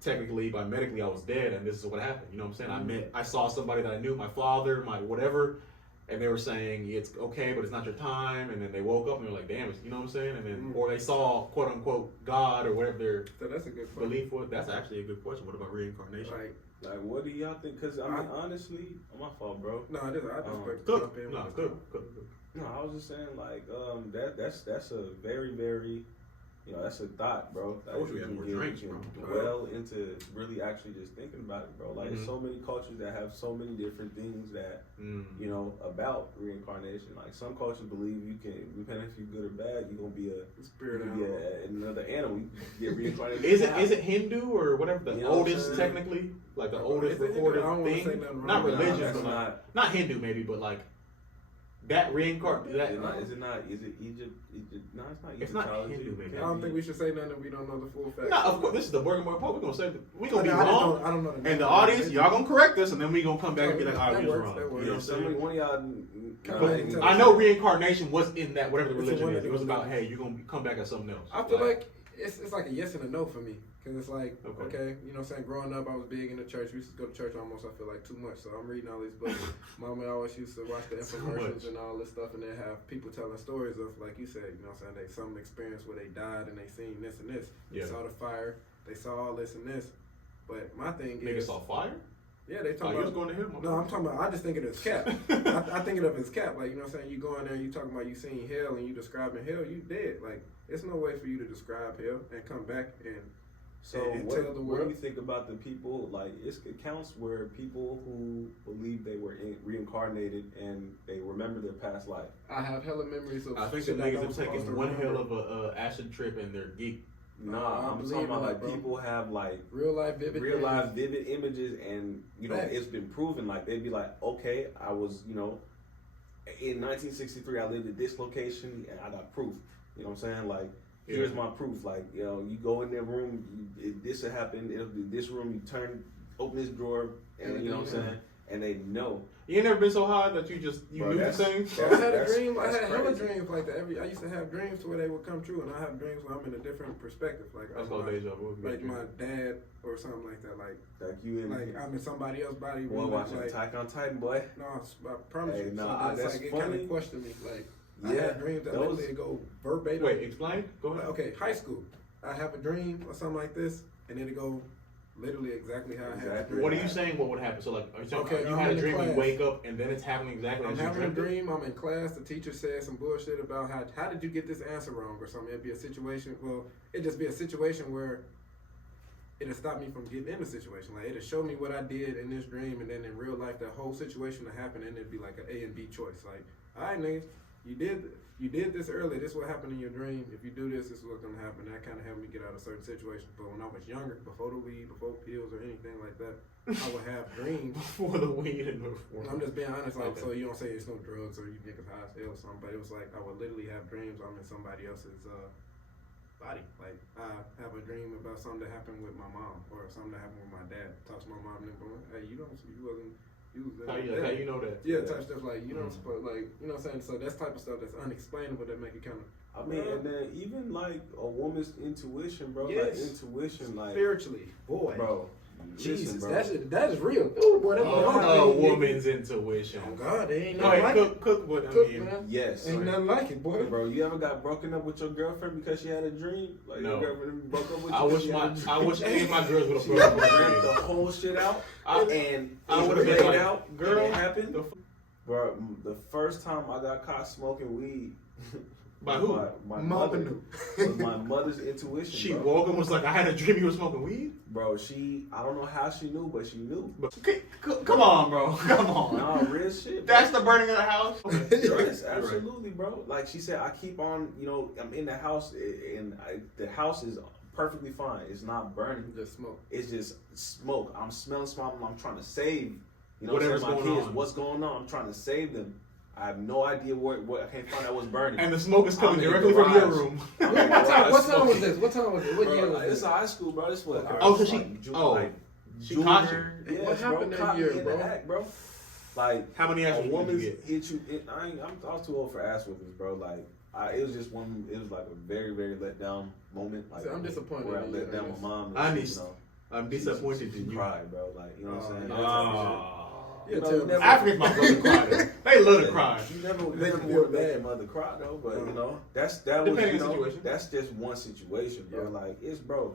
Technically, by medically, I was dead, and this is what happened. You know what I'm saying? I saw somebody that I knew, my father, my whatever, and they were saying it's okay, but it's not your time. And then they woke up and they were like, damn, you know what I'm saying? And then, or they saw quote unquote God or whatever their that's a good question. belief was. That's actually a good question. What about reincarnation? Like, what do y'all think? Because I mean, honestly, my fault, bro. No, I just good. No, I was just saying, like, that's a very, very, that's a thought, bro. I wish we had more drinks, bro. Well, into really actually just thinking about it, bro. Like, there's so many cultures that have so many different things that, about reincarnation. Like, some cultures believe you can, depending if you're good or bad, you're gonna be a spirit another animal. You get reincarnated. Is it Hindu or whatever the oldest technically, like the oldest recorded thing? Not religious, but not Hindu maybe, but like. That reincarnation. Is it Egypt? No, it's not Egypt. It's not Hindu, baby. I don't think we should say nothing if we don't know the full facts. No, of course. This is the Burrgen Boy Pope. We're gonna say we're gonna be wrong. wrong. I don't know. And the audience, y'all gonna correct us, and then we gonna come back and be like, "Oh, we was wrong." That works. Yeah, somebody, one of y'all. I know reincarnation was in that whatever the religion is. It was about, hey, you're gonna come back as something else. I feel like it's like a yes and a no for me. Because it's like, okay, you know what I'm saying? Growing up, I was big in the church. We used to go to church almost, I feel like, too much. So I'm reading all these books. Mama always used to watch the infomercials and all this stuff. And they have people telling stories of, like you said, you know what I'm saying? Some experience where they died and they seen this and this. They saw the fire. They saw all this and this. But my thing is... Niggas saw fire? Yeah, they talking about... you was going to hell? No, I'm talking about... I just think of it as cap. I think of it as cap. Like, you know what I'm saying? You go in there and you talking about you seen hell and you describing hell, you dead. Like, it's no way for you to describe hell and come back and... So what do you think about the people, like, it counts where people who believe they were reincarnated and they remember their past life? I have hella memories of... I think the niggas have taken one hell of a acid trip and they're geek. Nah, I'm talking about, like, people have, like... Real life vivid images and, it's been proven, like, they'd be like, okay, I was, in 1963, I lived at this location and I got proof. You know what I'm saying? Like... Here's my proof. Like, you go in their room, this will happen. It'll be this room. You open this drawer, and you know what I'm saying. And they know. You ain't never been so high that you knew the things. I had a dream. I had hella dreams like that. I used to have dreams to where they would come true, and I have dreams where I'm in a different perspective. Like that's called deja vu. Like my dad or something like that. Like you in, like I'm in somebody else's body. Boy, watching Attack on Titan, boy. No, I promise you. Nah, that's like, funny. It kind of questioned me. Like. I had dreams that literally go verbatim. Wait, explain? Go ahead. Okay, high school. I have a dream or something like this, and it'll go literally exactly how I had a dream. What are you saying? What would happen? So, like, you had a dream, you wake up, and then it's happening exactly as you dreamed it? I'm having a dream, I'm in class, the teacher said some bullshit about how did you get this answer wrong or something. It'd be a situation, it'd just be a situation where it'll stop me from getting in the situation. Like, it'll show me what I did in this dream, and then in real life, that whole situation will happen, and it'd be like an A and B choice. Like, all right, niggas. You did this earlier. This is what happened in your dream. If you do this is what's gonna happen. That kind of helped me get out of certain situations. But when I was younger, before the weed, before pills or anything like that, I would have dreams. Before the weed and before. I'm just being honest. Like, so you don't say it's no drugs or you niggas high as hell or something. But it was like I would literally have dreams. I'm in somebody else's body. Like I have a dream about something that happened with my mom or something that happened with my dad. Talk to my mom and go, hey, you wasn't. How you know that? Yeah, type stuff like you don't suppose like you know what I'm saying. So that's type of stuff that's unexplainable that make it kind of. I mean, and then even like a woman's intuition, bro. Yes. Like intuition, like spiritually, boy, bro. Jesus, bro. that is real. Ooh, boy, a woman's intuition. Oh God, they ain't nothing like it. Cook what I mean. Man. Yes, ain't nothing like it, boy. Bro, you ever got broken up with your girlfriend because she had a dream? Like no. Your girlfriend broke up with you. I wish any of my girls would have broken up with me. The whole shit out, and I would have been like, out. Girl, it happened. Bro, the first time I got caught smoking weed. By who? My mother. Was my mother's intuition. She woke up and was like, I had a dream you were smoking weed? Bro, I don't know how she knew, but she knew. Come on, bro. Come on. Nah, real shit. Bro. That's the burning of the house? Yes, absolutely, bro. Like she said, I keep on, I'm in the house, and the house is perfectly fine. It's not burning. Just smoke. It's just smoke. I'm smelling smoke. I'm trying to save, whatever's my going kids. on. What's going on? I'm trying to save them. I have no idea what I can't find out what's burning. And the smoke is coming directly from your room. What time was this? What time was it? What year was this? This is high school, bro. This was like She caught you. Yes, What happened bro, that caught me year, in bro? the act, bro. Like How many a ass woman women get? hit you. I was too old for ass whippings, bro. Like it was just one. It was like a very very let down moment. Like See, I'm disappointed where I in let you, down Ernest. my mom. I And need- she, you know, I'm disappointed she in you. cried, bro. Like you know what I'm saying. Oh, That type of shit. Yeah, You know, tell you me. never- Africans, my brother cry. They love to cry. You never Make never you feel want to make bad. your mother cry though, but Uh-huh. you know that was Depending you on the know, situation. that's just one situation, bro. Yeah. Like it's bro,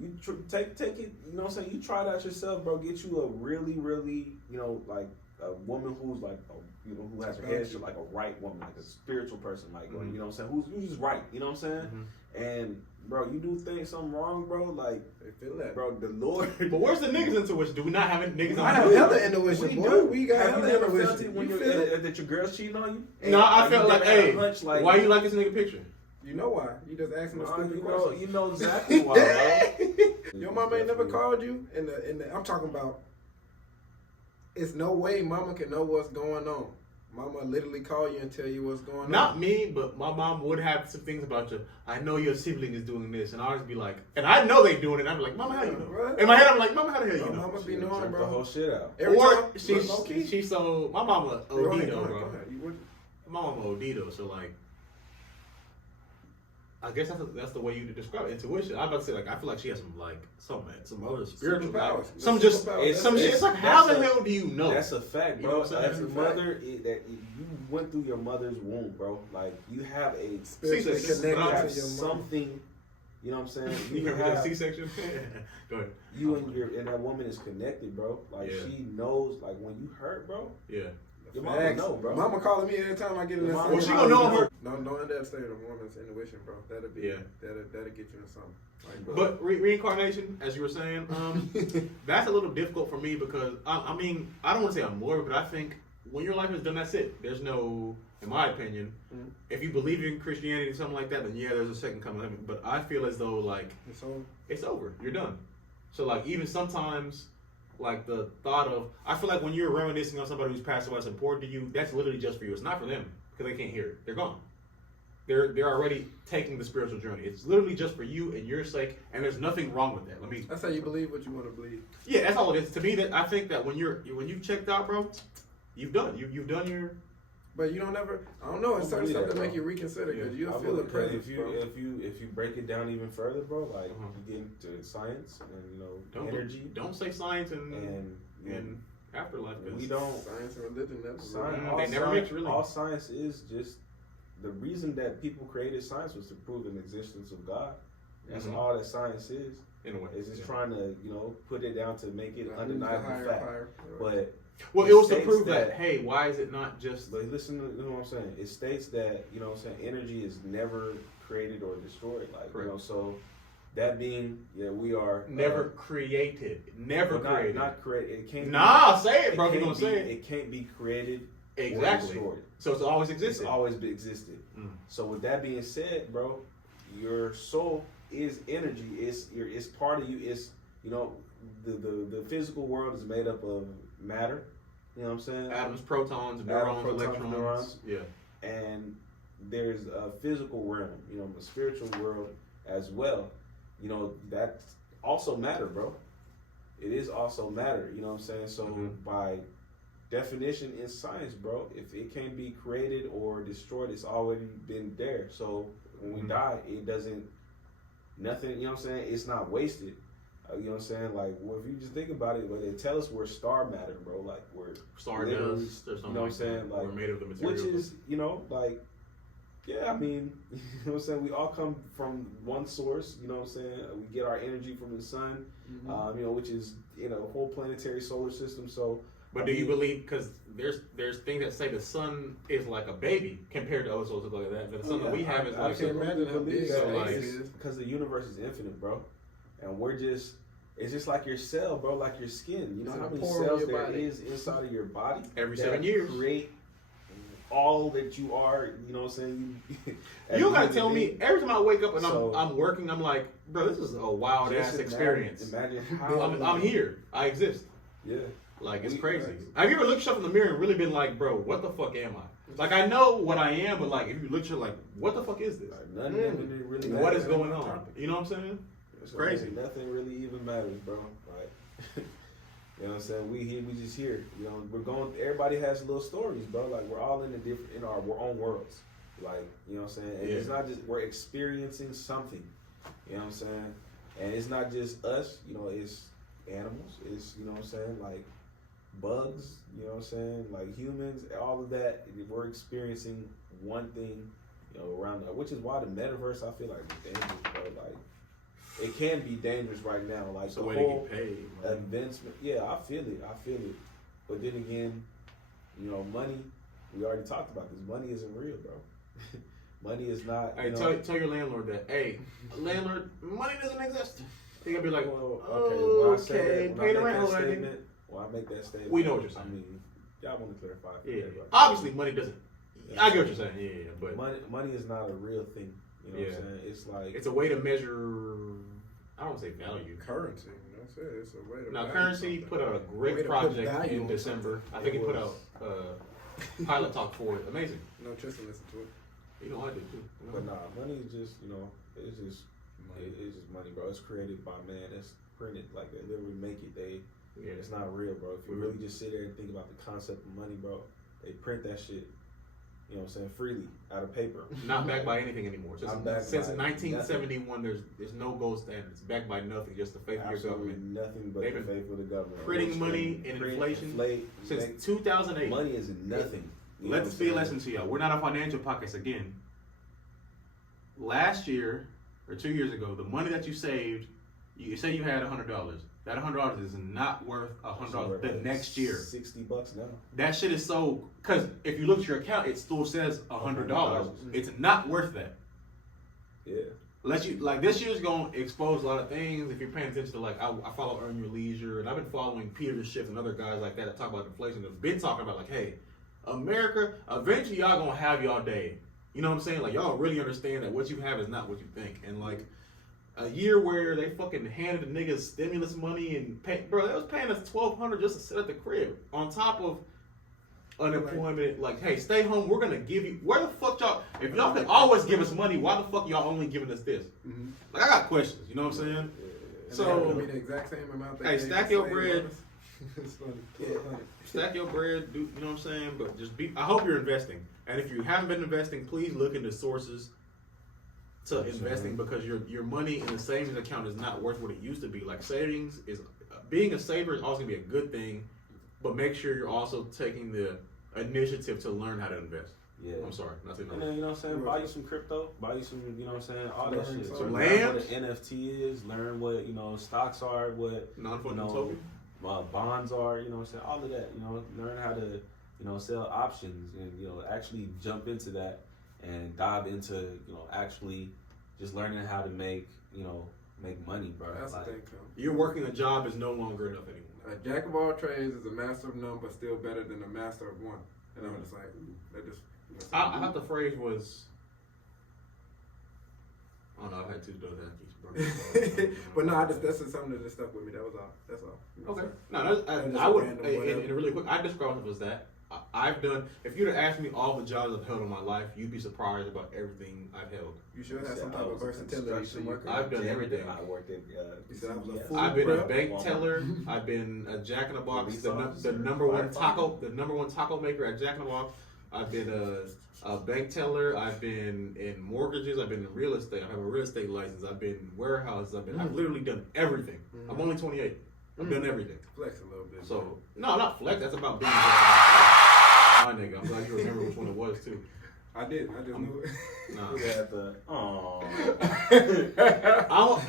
you take it. You know what I'm saying? You try it out yourself, bro. Get you a really you know like a woman who's like you know who has her head shit like a right woman, like a spiritual person, like or, you know what I'm saying? Who's just right? You know what I'm saying? And bro, you do think something wrong, bro. Like They feel that. bro, the Lord. But where's the niggas intuition? Do we not have niggas I on have the hella intuition, We boy. do. We got Have you hella never felt intuition. it when You you're feel it? that your girl's cheating on you? No, I you felt like, never had a hey, hunch, like, why you like this nigga picture? You know why? You just asking a stupid you question. know exactly why, bro. Your mama ain't never called you in the I'm talking about it's no way mama can know what's going on. Mama literally call you and tell you what's going on. Not me, but my mom would have some things about you. I know your sibling is doing this, and I always be like, and I know they doing it. I'm like, Mama, how you know? Right. In my head, I'm like, Mama, how the hell you No, know? mama be She knowing, jerked bro. the whole shit out. Every Or time, low key. she's so my mama Go OD ahead, though, go bro. ahead. You would- My mama OD though, so like, I guess that's the way you describe it, intuition. I'm about to say like I feel like she has some other spiritual Superpowers. some That's just superpowers. some That's- shit. It's like how the that's hell do you know? That's a fact, You know bro. what I'm saying? As a That's a fact. mother, that you went through your mother's womb, bro. Like you have a Spiritually See, connected you to have your mom. something. You know what I'm saying? You You remember that have C-section? Go ahead. you and that woman is connected, bro. Like Yeah. she knows. Like when you hurt, bro. Yeah. Your mama Facts. know, bro. Mama calling me every time I get in Your that. mama Well, she gonna know her. Don't understand a woman's intuition, bro. That'll be Yeah. that'll get you in something. Like, But reincarnation, as you were saying, that's a little difficult for me because I mean I don't want to say I'm morbid, but I think when your life is done, that's it. There's no, in my opinion, if you believe in Christianity or something like that, then yeah, there's a second coming. But I feel as though like so it's over. You're done. So like even sometimes, like the thought of, I feel like when you're reminiscing on somebody who's passed away that's important to you, that's literally just for you. It's not for them because they can't hear it. They're gone. They're already taking the spiritual journey. It's literally just for you and your sake, and there's nothing wrong with that. that's how you believe what you want to believe. Yeah, that's all it is. To me, that I think that when you've checked out, bro, you've done. You've done your. But you don't ever. I don't know. It's certain believe stuff that, that make bro. you reconsider because I you'll feel believe the that presence, if bro. you break it down even further, bro, like Uh-huh. you get into science and you know Energy. energy Don't say science and you know, afterlife. 'Cause we don't. Science and religion. That's Science, Mm, all they never science, mix, really. all science is just the reason that people created science was to prove an existence of God. That's Mhm. all that science is. in a way, It's just yeah. trying to put it down to make it Who's the undeniable higher fact. power? But Well, it was to states prove that, hey, why is it not just? But listen to what I'm saying. It states that, you know what I'm saying, energy is never created or destroyed. Like, you know, so that being, yeah, we are Never created. Never well, created. Not created. It can't Nah, say it, bro. It If you're can't gonna be, say it. it can't be created or Exactly. destroyed. So it's always It's existed. always been existed. Mm. So with that being said, bro, your soul is energy. It's part of you. It's, you know, the physical world is made up of matter. You know what I'm saying? Atoms, protons, Atoms, neurons, protons, electrons. neurons. Yeah. And there's a physical realm, you know, a spiritual world as well. You know, that also matter, bro. It is also matter, you know what I'm saying? So by definition in science, bro, if it can't be created or destroyed, it's already been there. So when we die, it doesn't, nothing, you know what I'm saying? It's not wasted. You know what I'm saying? Like, well, if you just think about it, they tell us we're star matter, bro. Like, we're Stardust or something. you know what I'm saying? That. Like, We're made of the material. which is, you know, like, yeah, I mean, you know what I'm saying? We all come from one source, you know what I'm saying? We get our energy from the sun, you know, which is, you know, whole planetary solar system. So, But do you believe, because there's things that say the sun is like a baby compared to other sources like that. But the sun that we have is I like can't imagine how big that space space is. because the universe is infinite, bro. And we're just, it's just like your cell, bro, like your skin. You know It's how a many pore in cells your there body. is inside of your body? Every that 7 years. create all that you are, you know what I'm saying? You don't gotta tell me. Every time I wake up and So- I'm working, I'm like, bro, this is a wild ass experience. Imagine how I'm here. I exist. Yeah. Like, it's We- crazy. Have you ever looked yourself in the mirror and really been like, bro, what the fuck am I? Like, I know what I am, but like, if you look at like, what the fuck is this? Like, none of them really What is matter. going on? You know what I'm saying? It's crazy. Nothing really even matters, bro. Like, you know what I'm saying? We just here. You know, we're going. Everybody has little stories, bro. Like we're all in our own worlds. Like, you know what I'm saying? And it's not just we're experiencing something. You know what I'm saying? And it's not just us. You know, it's animals. It's, you know what I'm saying? Like bugs. You know what I'm saying? Like humans. All of that. We're experiencing one thing. You know, around that, which is why the metaverse, I feel like, is dangerous, bro. Like, it can be dangerous right now. Like, the whole advancement. Yeah, I feel it. But then again, you know, money, we already talked about this. Money isn't real, bro. Money is not. Hey, tell your landlord that, hey, landlord, money doesn't exist. He gonna be like, well, okay, pay the rent. When I make that statement, we know what you're saying. I mean, y'all want to clarify. Yeah. Obviously, money doesn't. I get what you're saying. Yeah, but money is not a real thing. You know what I'm saying? It's like it's a way to measure. I don't say value. Currency. That's it. It's a way to. Now, Currency put out a great project in December. I think he put out pilot talk for it. Amazing. No, Tristan listened to it. You know I did too. You know? But nah, money is just, you know, it's just money. It's just money, bro. It's created by man. It's printed like they literally make it. It's not real, bro. If you really just sit there and think about the concept of money, bro, they print that shit. You know what I'm saying? Freely, out of paper. Not backed by anything anymore. Since 1971, there's no gold standard. It's backed by nothing, just the faith of your government. Nothing but the faith of the government. Printing money and inflation since 2008. Money is nothing. Let this be a lesson to y'all. We're not a financial pockets again. Last year, or 2 years ago, the money that you saved, you say you had $100. That $100 is not worth $100 the next year. $60 now. That shit is so, because if you look at your account, it still says $100. It's not worth that. Yeah. This year's gonna expose a lot of things. If you're paying attention to, like, I follow Earn Your Leisure, and I've been following Peter Schiff and other guys like that talk about inflation. They've been talking about, like, hey, America, eventually y'all gonna have y'all day. You know what I'm saying? Like, y'all really understand that what you have is not what you think. And like, a year where they fucking handed the niggas stimulus money and bro, they was paying us $1,200 just to sit at the crib on top of unemployment. Like, hey, stay home. We're gonna give you. Where the fuck y'all? If y'all can always give us money, why the fuck y'all only giving us this? Mm-hmm. Like, I got questions. You know what I'm saying? Yeah. So be the exact same amount. Hey, stack your bread. It's funny. Yeah. Stack your bread. You know what I'm saying? But just be. I hope you're investing. And if you haven't been investing, please look into sources to investing, because your money in the savings account is not worth what it used to be. Like, savings is, being a saver is also gonna be a good thing, but make sure you're also taking the initiative to learn how to invest. Yeah. I'm sorry, nothing. And then, you know what I'm saying, buy you some crypto, buy you some, you know what I'm saying, all that shit. Some learn land, what an NFT is, learn what, you know, stocks are, what non-fungible token, bonds are, you know what I'm saying, all of that. You know, learn how to, you know, sell options, and, you know, actually jump into that and dive into, you know, actually just learning how to make money, bro. That's like, the thing, you're working a job is no longer enough anymore. A jack of all trades is a master of none, but still better than a master of one. And I'm just like, I thought the phrase was, oh no, I've had two Yankees. But no, that's just something that just stuck with me. That was all. That's all. Okay. No, I would, and really quick, I describe it as that. I've done, if you'd have asked me all the jobs I've held in my life, you'd be surprised about everything I've held. You should have some type of versatility. I've done everything. I worked at, I've been a bank teller. I've been a Jack in the Box, the number one taco maker at Jack in the Box. I've been a bank teller. I've been in mortgages. I've been in real estate. I have a real estate license. I've been in warehouses. I've literally done everything. I'm only 28. I've done everything. Flex a little bit. So, no, not flex. That's about being my nigga. I'm glad you remember which one it was, too. I did. I just knew it. Nah.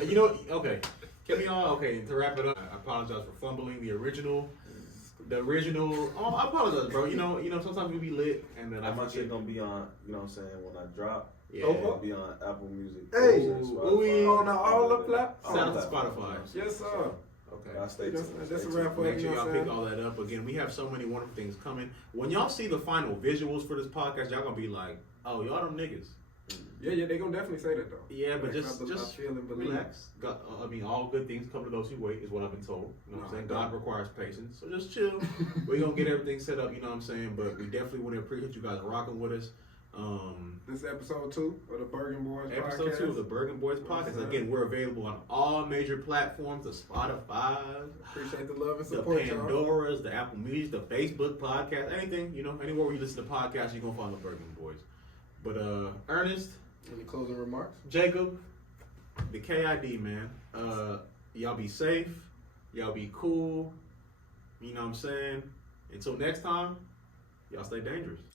You know, okay. Can we all, okay, to wrap it up, I apologize for fumbling the original, oh, I apologize, bro. You know, sometimes we be lit, and then how much it gonna be on, you know what I'm saying, when I drop? Yeah. It'll be on Apple Music. Hey, on all the platforms. Shout out to Spotify. Yes, sir. Okay. That's a wrap for Make sure y'all pick all that up. Again, we have so many wonderful things coming. When y'all see the final visuals for this podcast, y'all gonna be like, oh, y'all them niggas. Yeah, they gonna definitely say that though. Yeah, but just feel and believe. Relax. God, all good things come to those who wait, is what I've been told. You know what I'm saying? God requires patience, so just chill. We're gonna get everything set up. You know what I'm saying? But we definitely want to appreciate you guys rocking with us. This episode 2 of the Burrgen Boyz Episode podcast. 2 of the Burrgen Boyz podcast. Again, we're available on all major platforms: the Spotify, Appreciate the love and the support, y'all. Pandoras, the Apple Music, the Facebook podcast, anything, anywhere where you listen to podcasts, you're gonna find the Burrgen Boyz. But Ernest, Any closing remarks? Jacob, the KID, man. Y'all be safe. Y'all be cool. You know what I'm saying? Until next time, y'all stay dangerous.